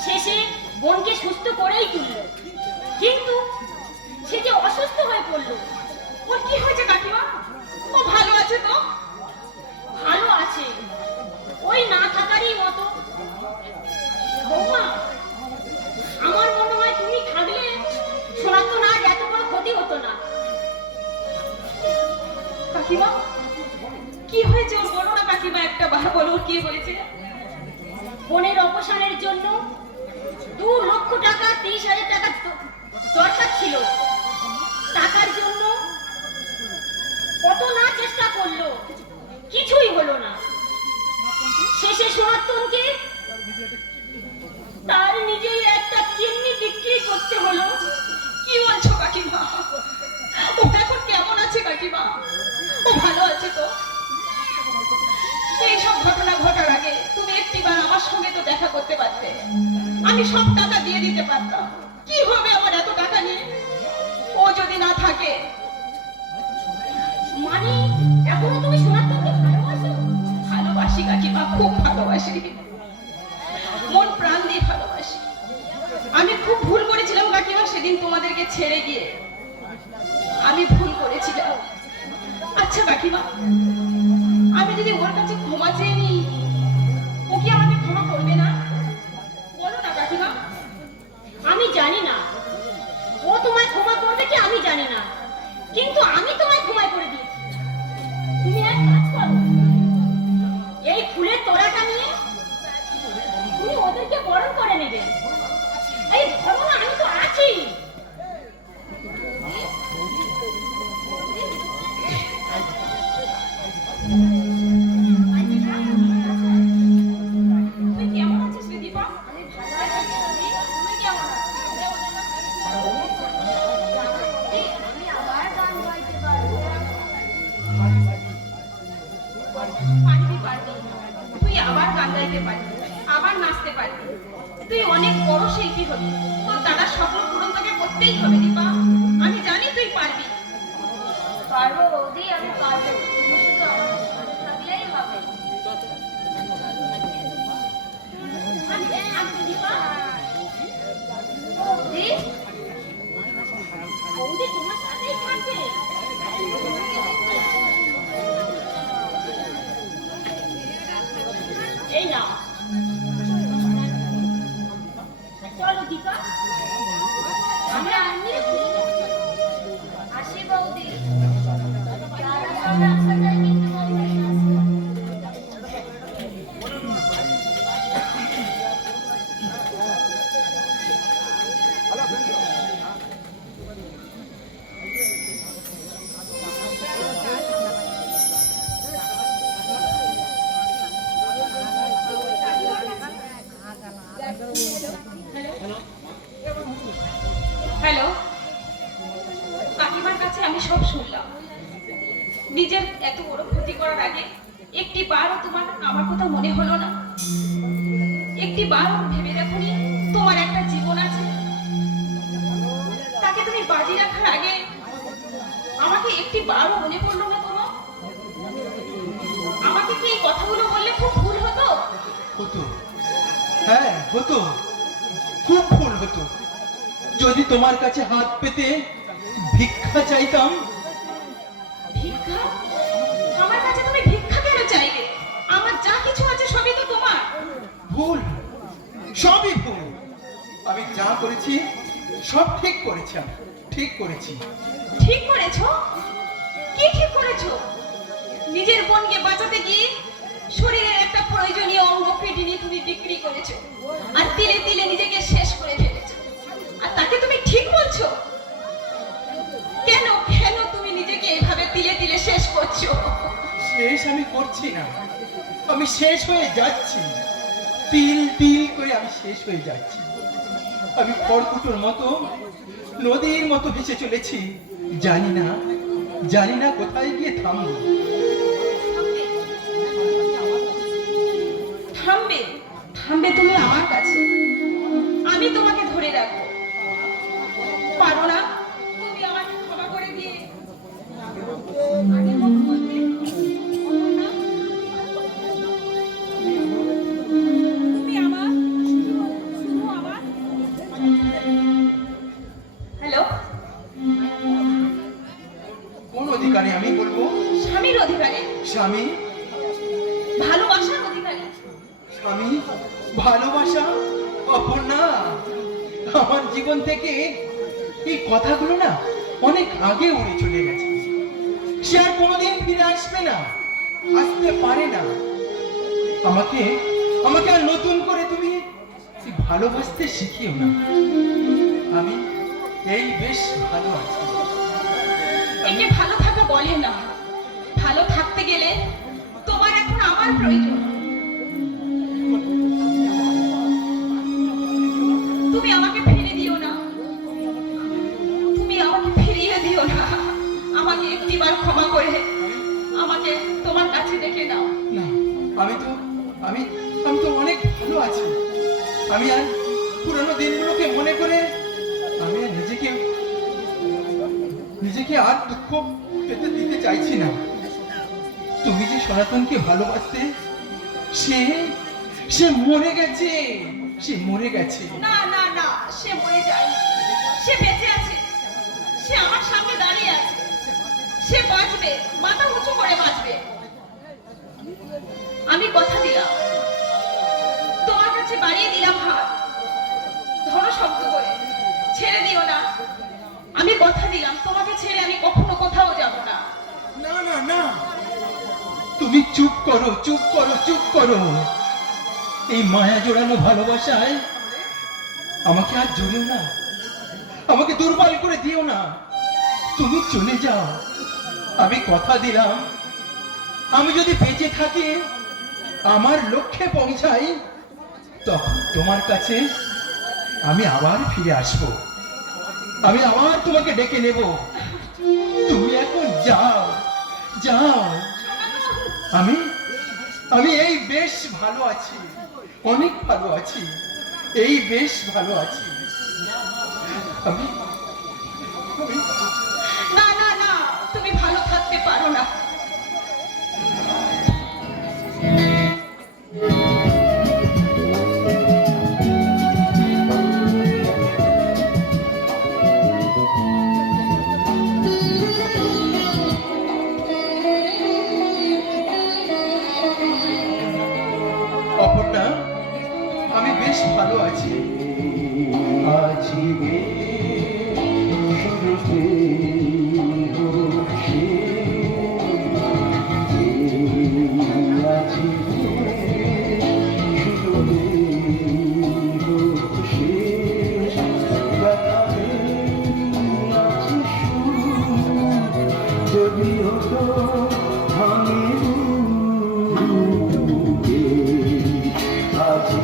শেষে বোনকে সুস্থ করেই তুলল, কিন্তু সে যে অসুস্থ হয়ে পড়লো। ওর কি হয়েছে কাকিমা? ও ভালো আছে তো? ভালো আছে, ওই না থাকারই মতো। বৌমা, আমার মনে হয় তুমি থাকলে সনাতন আজ এত বড় ক্ষতি হতো না। কাকিমা কি হয়েছে ওর? বলো না কাকিমা, একটা বার বলো ওর কি হয়েছে। বোনের অপসারণের জন্য 2 লক্ষ টাকা 30,000 টাকা দরকার ছিল। টাকার জন্য কত না চেষ্টা করলো, কিছুই হলো না। শেষে সনাতনকে তার নিজেই একটা কিডনি বিক্রি করতে হলো। কি বলছো কাকিমা? ও এখন কেমন আছে কাকিমা? ও ভালো আছে তো? এইসব ঘটনা ঘটার আগে তুমি একটিবার আমার সঙ্গে তো দেখা করতে পারতে, আমি সব টাকা দিয়ে দিতে পারতাম। কি হবে আমার এত টাকা নিয়ে? ও যদি না থাকে। মানে এখনো তুমি সনাতনকে ভালোবাসো? ভালোবাসি কাকিমা, খুব ভালোবাসি, মন প্রাণ দিয়ে ভালোবাসি। আমি খুব ভুল করেছিলাম কাকিমা সেদিন তোমাদেরকে ছেড়ে গিয়ে, আমি ভুল করেছিলাম। আচ্ছা কাকিমা, আমি যদি ওর কাছে ক্ষমা চেয়ে নিই, ও কি আমাকে ক্ষমা করবে না? বলো না কাকিমা। আমি জানি না ও তোমায় ক্ষমা করবে কি আমি জানি না, কিন্তু আমি তোমায় ক্ষমা করে দিয়েছি। তুমি এক কাজ করো, এই ফুলের তোড়াটা নিয়ে তুমি ওদেরকে বরণ করে নেবে। এই ধরো না, আমি তো আছি। তুই কেমন আছিস রে দীপা? আমি ভালো আছি দিদি, তুমি কেমন আছো? আমি আবার গান গাইতে পারবো। পারবি পারবি, তুই আবার গান গাইতে পারবি, আবার নাচতে পারবি। তুই অনেক বড় শিল্পী হবি, তোর দাদার স্বপ্ন পূরণ তোকে করতেই হবে দীপা। আমি জানি তুই পারবি। পারবো বৌদি, আমি পারবো। তুমি শুধু আমার সাথে থাকলেই হবে। আমি দীপা। বৌদি, বৌদি তোমার সাথেই থাকবে। এই নাও, চলো দীপা, আমরা এমনি আসি বৌদি। রাস্তা যায় কিন্তু বৌদি। হ্যালো কাকিমার কাছে আমি সব শুনলাম। নিজের এত বড় ক্ষতি করার আগে একটি বারও তোমার আমার কথা মনে হলো না? একটি বারও ভেবে দেখোনি তোমার একটা জীবন আছে, তাকে তুমি বাজি রাখার আগে আমাকে একটি বারও মনে পড়লো না তোমার? আমাকে কি এই কথাগুলো বললে খুব ভুল হতো? হতো, হ্যাঁ হতো, খুব ভুল হতো। যদি তোমার কাছে হাত পেতে ভিক্ষা চাইতাম। ভিক্ষা? আমার কাছে তুমি ভিক্ষা কেন চাইবে? আমার যা কিছু আছে সবই তো তোমার। ভুল, সবই ভুল। আমি যা করেছি সব ঠিক করেছি, আমি ঠিক করেছি। ঠিক করেছো? কি ঠিক করেছো? নিজের বোনকে বাঁচাতে গিয়ে শরীরের একটা প্রয়োজনীয় অঙ্গ কিডনি তুমি বিক্রি করেছো, আর তিলে তিলে নিজেকে শেষ করে ফেলেছো, আর তাকে তুমি ঠিক বলছো? কেন কেন তুমি নিজেকে এভাবে তিলে তিলে শেষ করছো? শেষ আমি করছি না, আমি শেষ হয়ে যাচ্ছি। তিল তিল করে আমি শেষ হয়ে যাচ্ছি। আমি খড়কুটোর মতো, নদীর মতো ভেসে চলেছি। জানি না কোথায় গিয়ে থামবো। থামবে থামবে তুমি আমার কাছে, আমি তোমাকে ধরে রাখবো। পারো না? তুমি আমাকে ক্ষমা অধিকারী, স্বামী, ভালোবাসার অধিকারী। স্বামী, ভালোবাসা। অপর্ণা, আমার জীবন থেকে এই কথাগুলো না অনেক আগে উড়ে চলে গেছে। সে আর কোনোদিন ফিরে আসবে না, আসতে পারে না। আমাকে আমাকে আর নতুন করে তুমি ভালোবাসতে শিখিও না। আমি এই বেশ ভালো আছি। একে ভালো থাকা বলে না। ভালো থাকতে গেলে তোমার এখন আমার প্রয়োজন। তুমি আমাকে ফিরে দিও না, তুমি আমাকে ফিরিয়ে দিও না। আমাকে একটিবার ক্ষমা করে আমাকে তোমার কাছে ডেকে নাও। না, আমি তো অনেক ভালো আছি। আমি আর পুরনো দিনগুলোকে মনে করে আমি আর নিজেকে আর দুঃখ পেতে দিতে চাইছি না। তুমি যে সনাতনকে ভালোবাসতে, সে মরে গেছে, সে মরে গেছে। না না না, সে মরে যায়নি, সে বেঁচে আছে। সে আমার সামনে দাঁড়িয়ে আছে। সে বাঁচবে, মাথা উঁচু করে বাঁচবে। আমি কথা দিলাম, তোমার কাছে বাড়িয়ে দিলাম হাত। ধরো শব্দ করে, ছেড়ে দিও না। আমি কথা দিলাম, তোমাকে ছেড়ে আমি কখনো কোথাও যাব না। না না না, তুমি চুপ করো, চুপ করো, চুপ করো। এই মায়া জোড়ানো ভালোবাসায় আমাকে আর জড়িও না, আমাকে দুর্বল করে দিও না। তুমি চলে যাও। আমি কথা দিলাম, আমি যদি বেঁচে থাকি, আমার লক্ষ্যে পৌঁছাই, তখন তোমার কাছে আমি আবার ফিরে আসবো। আমি আবার তোমাকে ডেকে নেব। তুমি এখন যাও, যাও। আমি এই বেশ ভালো আছি, অনেক ভালো আছি, এই বেশ ভালো আছি। আমি না না না, তুমি ভালো থাকতে পারো না। অপর্ণা, আমি বেশ ভালো আছি। আছি গে শুরুতে হোসে আছি শুরুতে হোসে গানে আছি যদি হতো ভাঙে আছি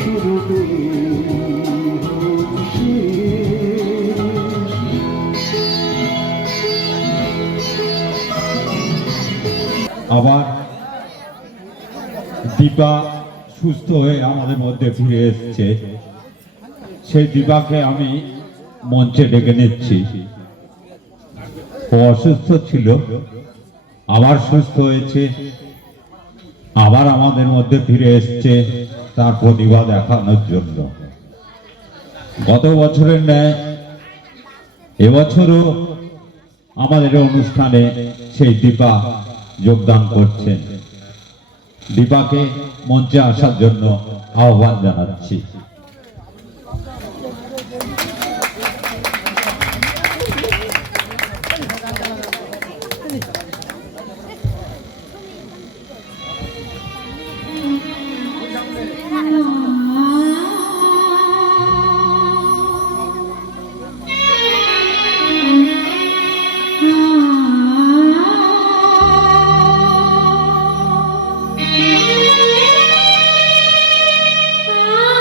শুরুতে আবার দীপা সুস্থ হয়ে আমাদের মধ্যে ফিরে এসেছে। সেই দীপাকে আমি মঞ্চে ডেকে নিচ্ছি। ও অসুস্থ ছিল, আবার সুস্থ হয়েছে, আবার আমাদের মধ্যে ফিরে এসেছে তার প্রতিভা দেখানোর জন্য। গত বছরের ন্যায় এবছরও আমাদের অনুষ্ঠানে সেই দীপা যোগদান করছেন। দীপাকে মঞ্চে আসার জন্য আহ্বান জানাচ্ছি।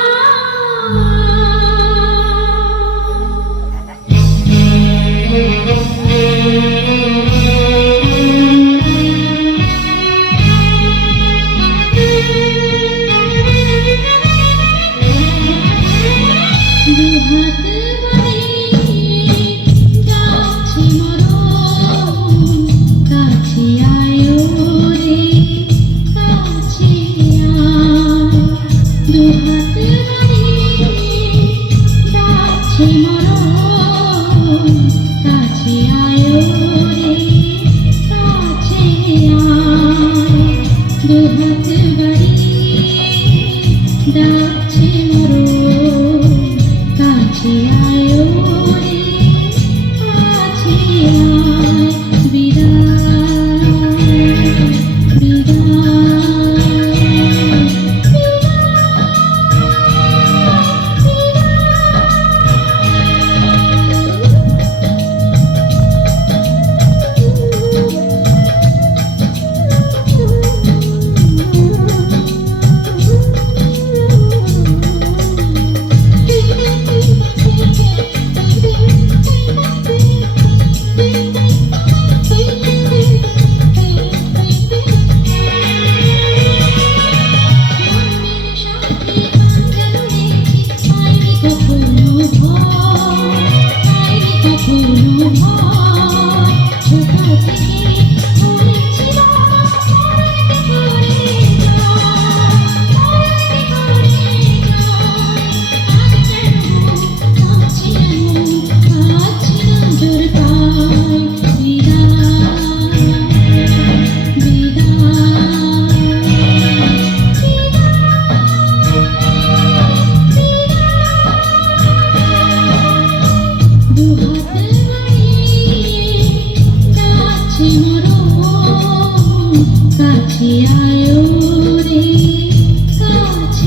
Ah দুহাতে বাড়িয়ে ডাকছে মরণ, কাছে আয় রে, কাছে আয়, বিদায়, বিদায়। কাছে আয় রে, কাছে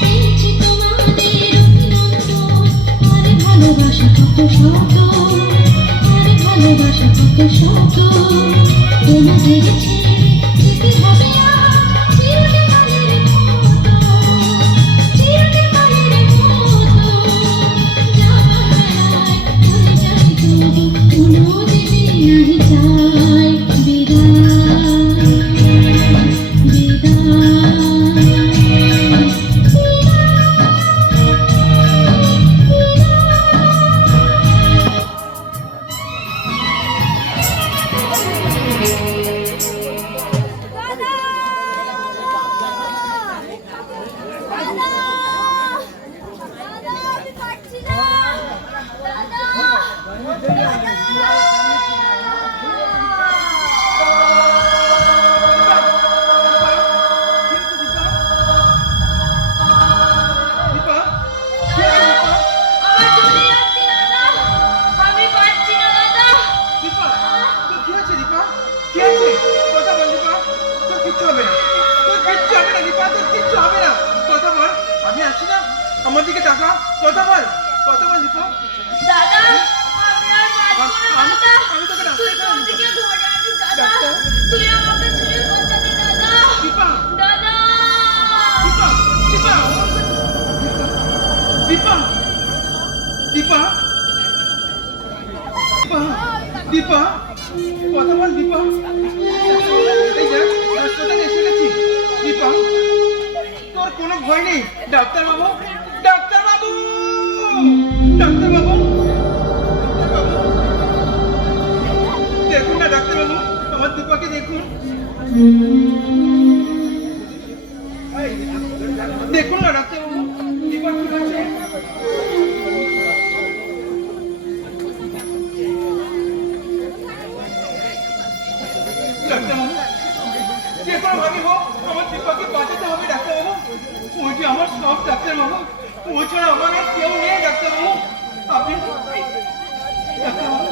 পেয়েছি তোমাদের অভিনন্দন, আরে ভালোবাসা কত শত, আরে ভালোবাসা কত শত, তোমাদের ছেড়ে যেতে হবে আজ চিরকালের মতো, চিরকালের মতো। যাবার বেলায় ভুলে যাই তবু কোনো দিনে নাহি চাই, বিদায়, বিদায়। দীপা, আমার চলে যাচ্ছে দাদা, আমি পারছি না দাদা। দীপা, তোর কি হয়েছে দীপা? কি হয়েছে? কথা বল দীপা, তোর কিচ্ছু হবে না, তোর কিচ্ছু হবে না দীপা, তোর কিচ্ছু হবে না। কথা বল, আমি আছি না, আমার দিকে তাকা, কথা বল, কথা বল দীপা। দাদা, আমি আর পারছি না আমি- দাদা। আমি তোকে ডাক্তার তুই দেখাবো। কোন দিকে ঘরে আনিস দাদা? ডাক্তার? তুই আমাকে ছুঁয়ে বাঁচাবি দাদা। দীপা, দাদা। দীপা, দীপা, দীপা, দীপা, দীপা, কথা বল দীপা। এই দেখ, হাসপাতালে এসে গেছি। দীপা, তোর কোনো ভয় নেই। ডাক্তার বাবু, ডাক্তার বাবু, ডাক্তার বাবু, দেখুন না ডাক্তার বাবু, আমার দীপাকে দেখুন, দেখুন না ডাক্তার বাবু, দীপা কি হয়েছে? ডাক্তারবাবু, যে কোনো ভাবে হোক আমার দীপাকে বাঁচাতে হবে ডাক্তারবাবু। ও যে আমার সব ডাক্তারবাবু, ও ছাড়া আমার আর কেউ নেই ডাক্তারবাবু। আপনি ডাক্তারবাবু,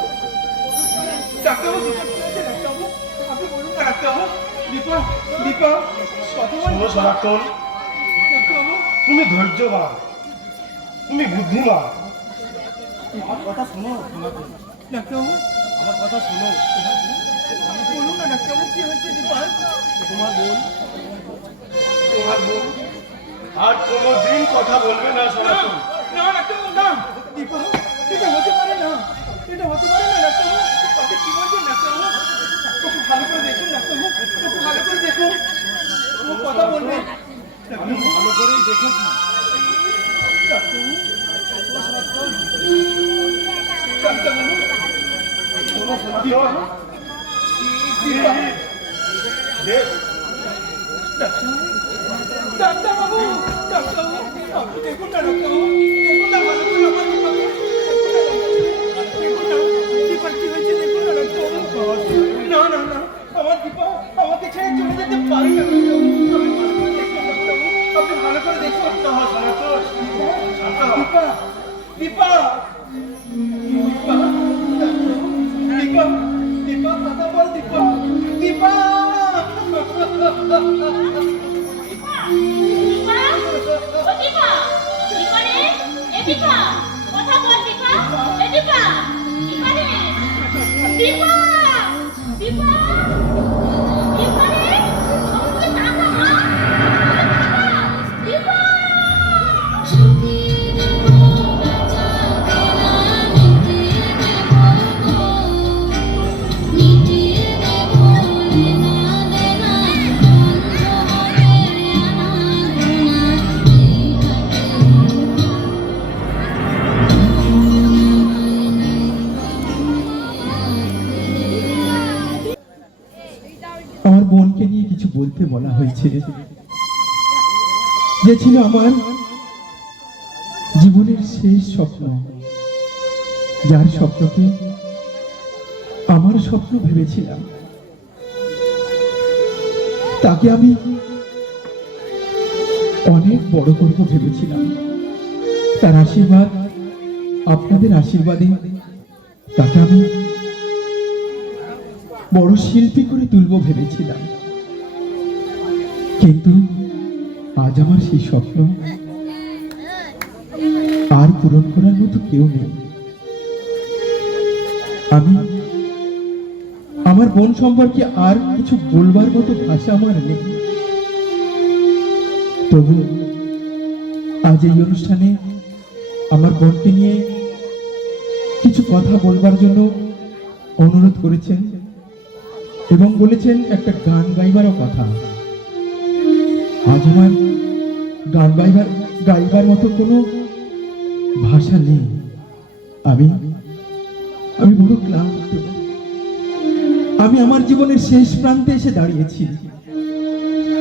ডাক্তারবাবু, দীপা কি হয়েছে ডাক্তারবাবু? আপনি বলুন না ডাক্তারবাবু। দীপা, দীপা, কথা বল শোনো সনাতন, ডাক্তারবাবু। তুমি ধৈর্যবান, তুমি বুদ্ধিমান। আমার কথা শোনো সনাতন, ডাক্তারবাবু, আমার কথা শোনো। বলুন না ডাক্তারবাবু, কি হয়েছে দীপার? তোমার বোন, তোমার বোন আর কোনোদিন কথা বলবে না সনাতন। না ডাক্তারবাবু, না। দীপা, এটা হতে পারে না, এটা হতে পারে না ডাক্তারবাবু। আপনি কি বলছেন ডাক্তারবাবু? ওকে ভালো করে দেখুন ডাক্তারবাবু, ওকে ভালো করে দেখুন, ও কথা বলবে। আমি ভালো করেই দেখেছি। ডাক্তারবাবু, ডাক্তারবাবু, ডাক্তারবাবু, আপনি দেখুন না ডাক্তারবাবু, দেখুন না ভালো করে আমার দীপাকে। দেখুন না, দীপার কি হয়েছে দেখুন না ডাক্তারবাবু। না না না, আমার দীপা আমাকে ছেড়ে চলে যেতে পারি না ডাক্তারবাবু। আপনি ভালো করে দেখুন। দীপা, দীপা, দীপা, দীপা, দীপা, কথা বল দীপা, দীপা। দীপা, ও দীপা, দীপা রে, এ দীপা, কথা বল দীপা, এ দীপা, দীপা রে, দীপা, দীপা, দীপা রে, ওকে তাকা মা, দীপা। আমার বোনকে নিয়ে কিছু বলতে বলা হয়েছে, যে ছিল আমার জীবনের শেষ স্বপ্ন, যার স্বপ্নকে আমার স্বপ্ন ভেবেছিলাম। তাকে আমি অনেক বড় করব ভেবেছিলাম। তার আশীর্বাদ, আপনাদের আশীর্বাদে তাকে আমি বড় শিল্পী করে তুলব ভেবেছিলাম। কিন্তু আজ আমার সেই স্বপ্ন আর পূরণ করার মতো কেউ নেই। আমি আমার বোন সম্পর্কে আর কিছু বলবার মতো ভাষা আমার নেই। তবু আজ এই অনুষ্ঠানে আমার বোনকে নিয়ে কিছু কথা বলবার জন্য অনুরোধ করেছেন এবং বলেছেন একটা গান গাইবারও কথা। আজ আমার গান গাইবার মতো কোনো ভাষা নেই। আমি বড় ক্লান্ত। আমি আমার জীবনের শেষ প্রান্তে এসে দাঁড়িয়েছি।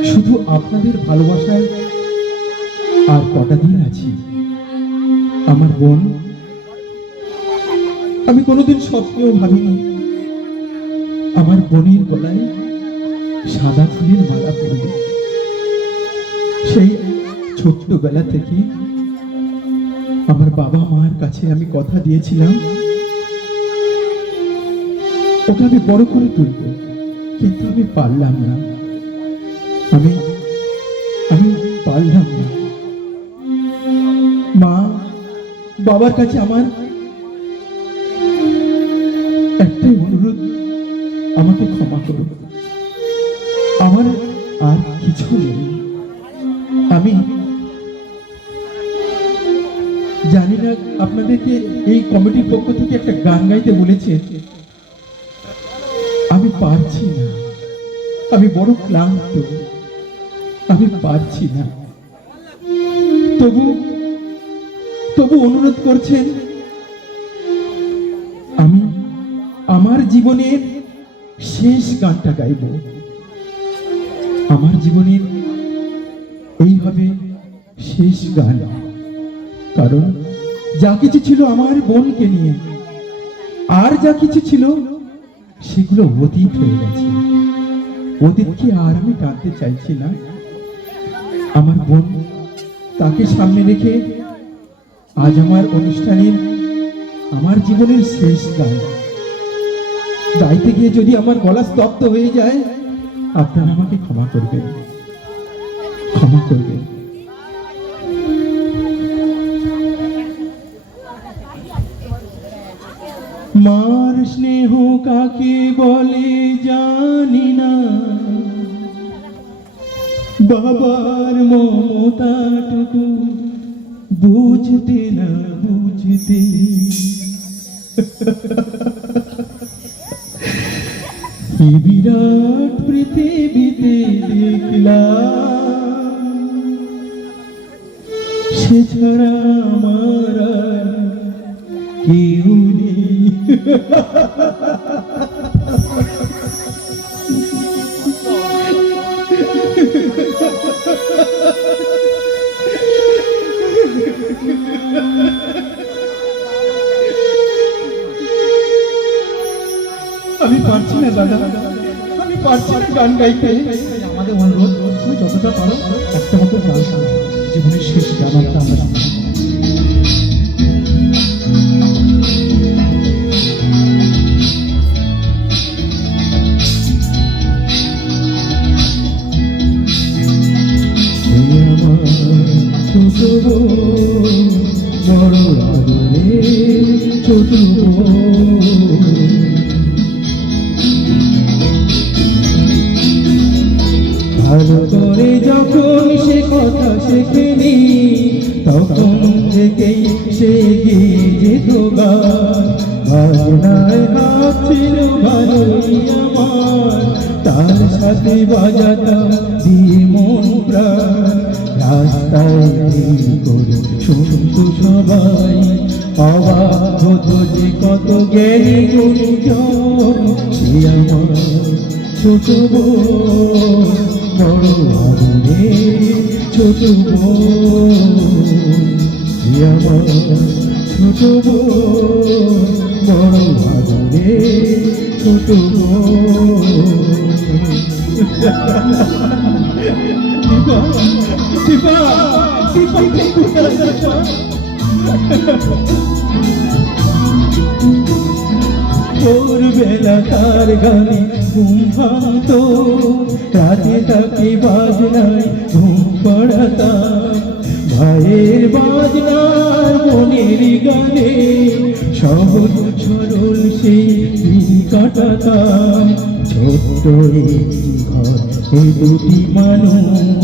শুধু আপনাদের ভালোবাসায় আর কটা দিন আছি। আমার বোন, আমি কোনোদিন স্বপ্নেও ভাবিনি আমার বোনের গলায় সাদা ফুলের মালা পরবে। সেই ছোট্টবেলা থেকে আমার বাবা মার কাছে আমি কথা দিয়েছিলাম ওকে আমি বড় করে তুলব, কিন্তু আমি পারলাম না। আমি পারলাম না। মা বাবার কাছে আমার একটাই অনুরোধ, আমাকে ক্ষমা করো। আমার আর কিছু নেই। আমি জানি না আপনাদেরকে এই কমিটির পক্ষ থেকে একটা গান গাইতে বলেছে। আমি পারছি না। আমি বড় ক্লান্ত। আমি পারছি না। তবু অনুরোধ করছেন, আমি আমার জীবনের শেষ গানটা গাইব। আমার জীবনের এইভাবে শেষ গান। কারণ যা কিছু ছিল আমার বোনকে নিয়ে, আর যা কিছু ছিল সেগুলো অতীত হয়ে গেছে। অতীতকে আর আমি টানতে চাইছি না। আমার বোন, তাকে সামনে রেখে আজ আমার অনুষ্ঠানের আমার জীবনের শেষ গান গাইতে গিয়ে যদি আমার গলা স্তব্ধ হয়ে যায়, আপনারা আমাকে ক্ষমা করবেন, ক্ষমা করবেন। মার স্নেহ কাকে বলে জানি না, বাবার মমতাটুকু বুঝতে না বুঝতে এই বিরাট পৃথিবীতে দেখলাম সে ছাড়া আমার আর কেউ নেই। আমি পারছি না দাদা, আমি পারছি না গান গাইতে। আমাদের অনুরোধ, তুমি যতটা পারো একটা মতো গান শোনো। জীবনের শেষ গান আমরা শুনবো। ছোট বড় আদরে ছোট ভালো করে যখন সে কথা শেখেনি তখন থেকেই সে গিয়ে যেত গান। বাজনায় হাত ছিল ভালোই আমার, তার সাথে বাজাতাম দিয়ে মন প্রাণ। রাস্তায় ভিড় করে শুনতো সবাই, অবাক হতো যে কত জ্ঞানী গুণীজন। সে আমার ছোট বোন, বড় আদরে ছোট বোন। সে আমার ছোট বোন, বড় আদরে ছোট বোন। দীপা, দীপা, দীপা, ভোরবেলা তার গানে ঘুম ভাঙতো, রাতে তাকে বাজনায় ঘুম পড়াতাম। ভাইয়ের বাজনার বোনের গানে সহজ সরল সেই দিন কাটাতাম। ছোট্ট একটি ঘর, এই দুটি মানুষ,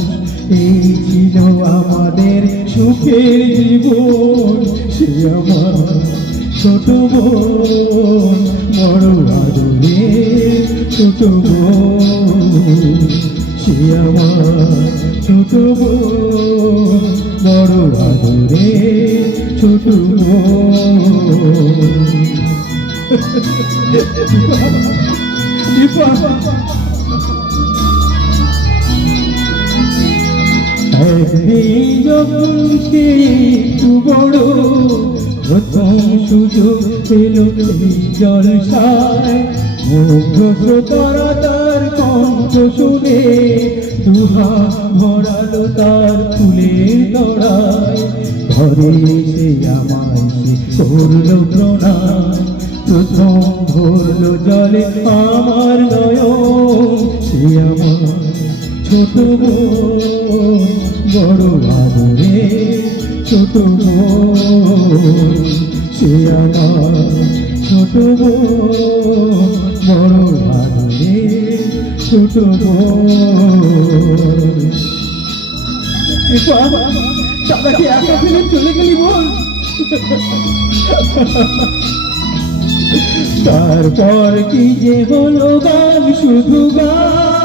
এই ছিল আমাদের সুখের জীবন। সে আমার ছোট বোন, বড় আদরে ছোট বোন। সে আমার ছোট বোন, বড় আদরে ছোট বোন। দীপা, একদিন যখন সে একটু বড়, প্রথম সুযোগ পেল এই জলসায়। মুগ্ধ শ্রোতারা তার কণ্ঠ শুনে দুহা ভরালো তার ফুলের তলায়। ঘরে এসে আমায় সে করলো প্রণাম, প্রথম ভরলো জলে আমার নয়ন। সে আমার ছোট বোন, বড় আদরে ছোট বোন। সে আমার ছোট বোন, বড় আদরে ছোট বোন। দাদাকে একা ফেলে চলে গেলি বল? তারপর কি যে হলো গান, শুধু গান।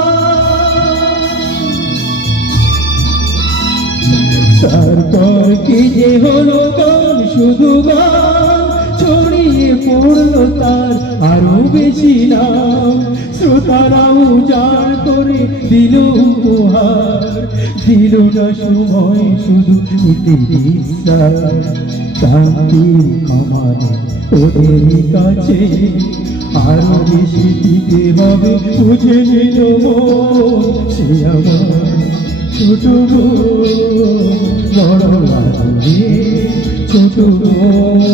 তারপর কি যে হলো গান, শুধু গান। ছড়িয়ে পড়লো তার আরো বেশি নাম। শ্রোতারাও উজাড় করে দিল উপহার, দিল না সময় শুধু নিতে বিশ্বাস। শান্তির ক্ষমানে ওদেরই কাছে আরো বেশি দিতে হবে, বুঝে নিল মন। সে আমার ছোট বোন, বড় আদরে ছোট বোন।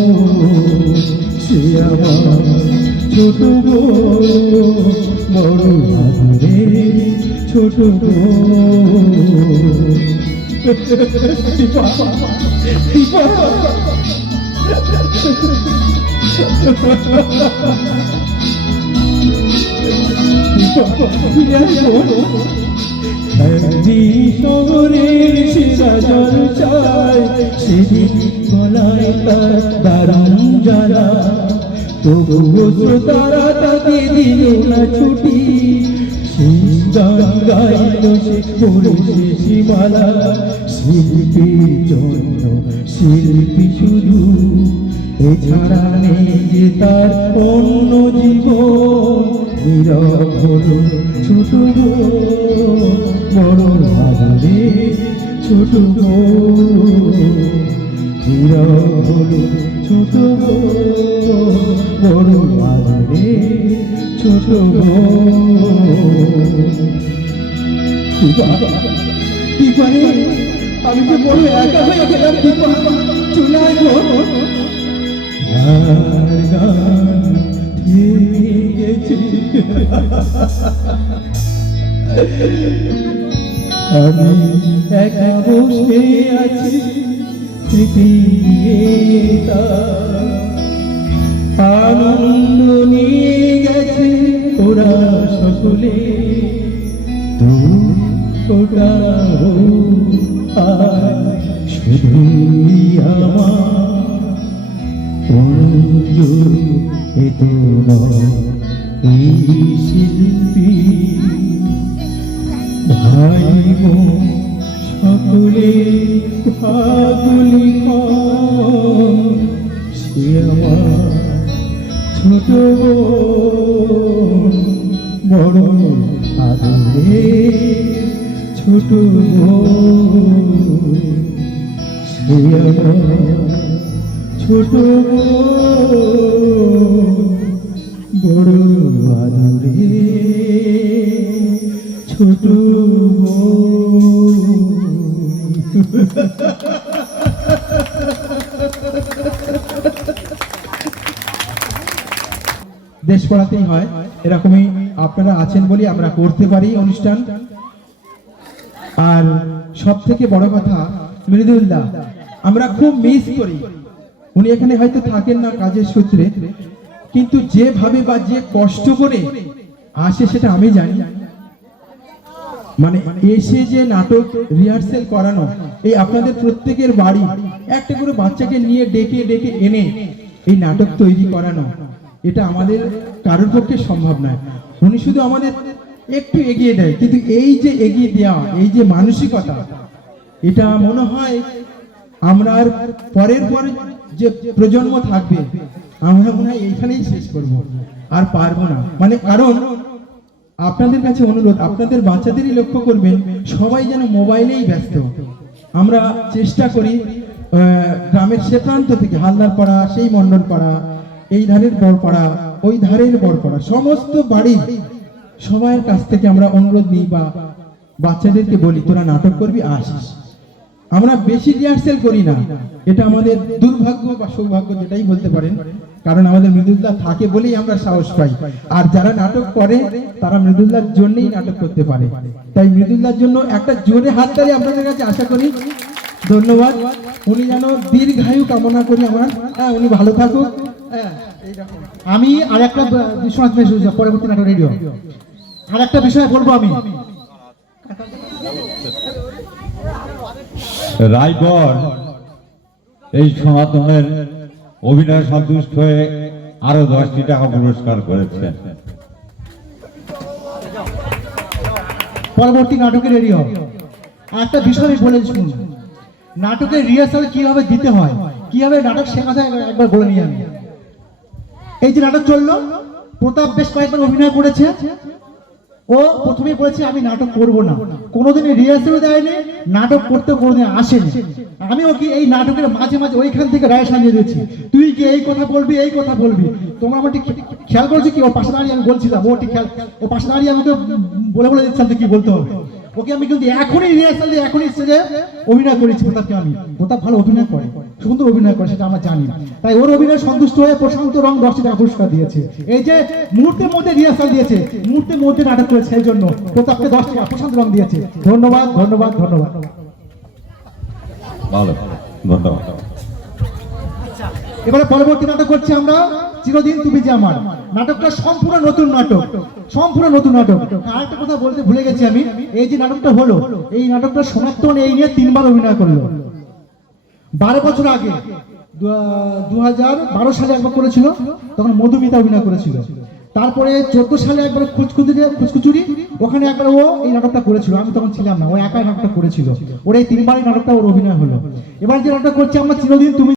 সে আমার ছোট বোন, বড় আদরে ছোট বোন। দীপা, দীপা, ফিরে আসবো। শহরের সেরা জলসায় সেদিন গলায় তার দারুণ জ্বালা। তবুও শ্রোতারা তাকে দিল না ছুটি, শেষ গান গাইল সে পড়ে শেষমালা। শিল্পীর জন্য শিল্পী শুধু, ছাড়া নেই যে তার অন্য জীবন। নীরব হলো ছোট বড় ভাবে ছোট নীরব হলো ছোট বড় ভাবে ছোট। কি করে আমি তো বড় একা হয়ে গেলাম, চলে আসবো। আর গান থেমে গেছে, আমি একা বসে আছি স্মৃতিটা। আনন্দ নিয়ে গেছে ওরা সকলে, ওটা শুধুই আমার এত এই শিল্পী ভাই বোন সকলে ভাগুলি সে আমার ছোট বড় আদরে ছোট সে আমার ছোট বড় আদরে ছোট। দেশ পড়াতেই হয়, এরকমই আপনারা আছেন বলে আমরা করতে পারি অনুষ্ঠান। আর সব থেকে বড় কথা মৃদুল্লাহ আমরা খুব মিস করি। উনি এখানে হয়তো থাকেন না কাজের সূত্রে, কিন্তু যেভাবে বা যে কষ্ট করে আসে সেটা আমি জানি। মানে এসে যে নাটক রিহার্সেল করানো, এই আপনাদের প্রত্যেকের বাড়ি একটা করে বাচ্চাকে নিয়ে ডেকে ডেকে এনে এই নাটক তৈরি করানো, এটা আমাদের কারোর পক্ষে সম্ভব নয়। উনি শুধু আমাদের একটু এগিয়ে দেয়, কিন্তু এই যে এগিয়ে দেওয়া, এই যে মানসিকতা, এটা মনে হয় আমরা আর পরের পরে যে প্রজন্ম থাকবে আমরা মনে হয় এইখানেই শেষ করব, আর পারবো না। মানে কারণ আপনাদের কাছে অনুরোধ, আপনাদের বাচ্চাদেরই লক্ষ্য করবেন, সবাই যেন মোবাইলেই ব্যস্ত। আমরা চেষ্টা করি গ্রামের সে প্রান্ত থেকে হালদার পাড়া, সেই মন্ডল পাড়া, এই ধারের বড়পাড়া, ওই ধারের বড়পাড়া, সমস্ত বাড়ি সবার কাছ থেকে আমরা অনুরোধ নিই বা বাচ্চাদেরকে বলি তোরা নাটক করবি আসিস। আমরা বেশি রিহার্সেল করি না, এটা আমাদের দুর্ভাগ্য বা সৌভাগ্য যেটাই বলতে পারেন, কারণ আমাদের মৃদুল্লাহ থাকে বলেই আমরা সাহস পাই। আর যারা নাটক করে তারা মৃদুল্লাহর জন্যই নাটক করতে পারে। তাই মৃদুল্লাহর জন্য একটা জোরে হাততালি আপনাদের কাছে আশা করি। ধন্যবাদ। উনি যেন দীর্ঘায়ু কামনা করি আমার, উনি ভালো থাকুক। আমি আর একটা বিশ্বনাথ পরবর্তী নাটক রেডিও আর একটা বিষয় বলবো। আমি রায়গড় এই সনাতনের অভিনয় সন্তুষ্ট হয়ে আরো 10টি টাকা পুরস্কার করেছেন। পরবর্তী নাটকের রেডিও একটা বিষয় আমি বলে শুনুন। নাটকের রিহার্সাল কিভাবে দিতে হয়, কিভাবে নাটক শেখা যায়, একবার বলে নিই আমি। এই যে নাটক চললো, প্রতাপ বেশ কয়েকবার অভিনয় করেছে। ও প্রথমেই বলেছে আমি নাটক করব না, কোনোদিন রিহার্সাল দেয়নি, নাটক করতে কোনোদিন আসেনি। আমি ওকে এই নাটকের মাঝে মাঝে ওইখান থেকে রায় সাজিয়ে দিয়েছি, তুই কি এই কথা বলবি, এই কথা বলবি। তোমরা আমার ঠিক খেয়াল করেছো কি? ওর পাশে দাঁড়িয়ে আমি বলছিলাম, ও ঠিক খেয়াল, ও পাশে দাঁড়িয়ে আমাকে বলে বলে দিচ্ছিলাম যে কি বলতে হবে। ওকে আমি কিন্তু এখনই রিহার্সাল দিয়ে এখনই স্টেজে অভিনয় করেছি প্রতাপকে। আমি প্রতাপ ভালো অভিনয় করে, সুন্দর অভিনয় করে, সেটা আমরা জানি। তাই ওর অভিনয় সন্তুষ্ট হয়ে প্রশান্ত রং 10টি টাকা পুরস্কার দিয়েছে। এই যে মুহূর্তের মধ্যে রিহার্সাল দিয়েছে, মুহূর্তের মধ্যে নাটক করেছে, সেই জন্য প্রতাপকে 10 টাকা প্রশান্ত রং দিয়েছে। ধন্যবাদ, ধন্যবাদ, ধন্যবাদ। ভালো, ধন্যবাদ। এবারে পরবর্তী নাটক করছি আমরা চিরদিন তুমি যে আমার। নাটকটা সম্পূর্ণ নতুন নাটক, সম্পূর্ণ নতুন নাটক। আরেকটা কথা বলতে ভুলে গেছি আমি, এই যে নাটকটা হলো, এই নাটকটা সনাতন এই নিয়ে 3বার অভিনয় করলো। 12 বছর আগে 2012 সালে একবার করেছিল, তখন মধুমিতা অভিনয় করেছিল। তারপরে 14 সালে একবার খুচকুচুরি, ওখানে একবার ও এই নাটকটা করেছিল, আমি তখন ছিলাম না, ও একাই নাটকটা করেছিল। ওর এই 3বার এই নাটকটা ওর অভিনয় হলো। এবার যে নাটক করছি আমরা চিরদিন তুমি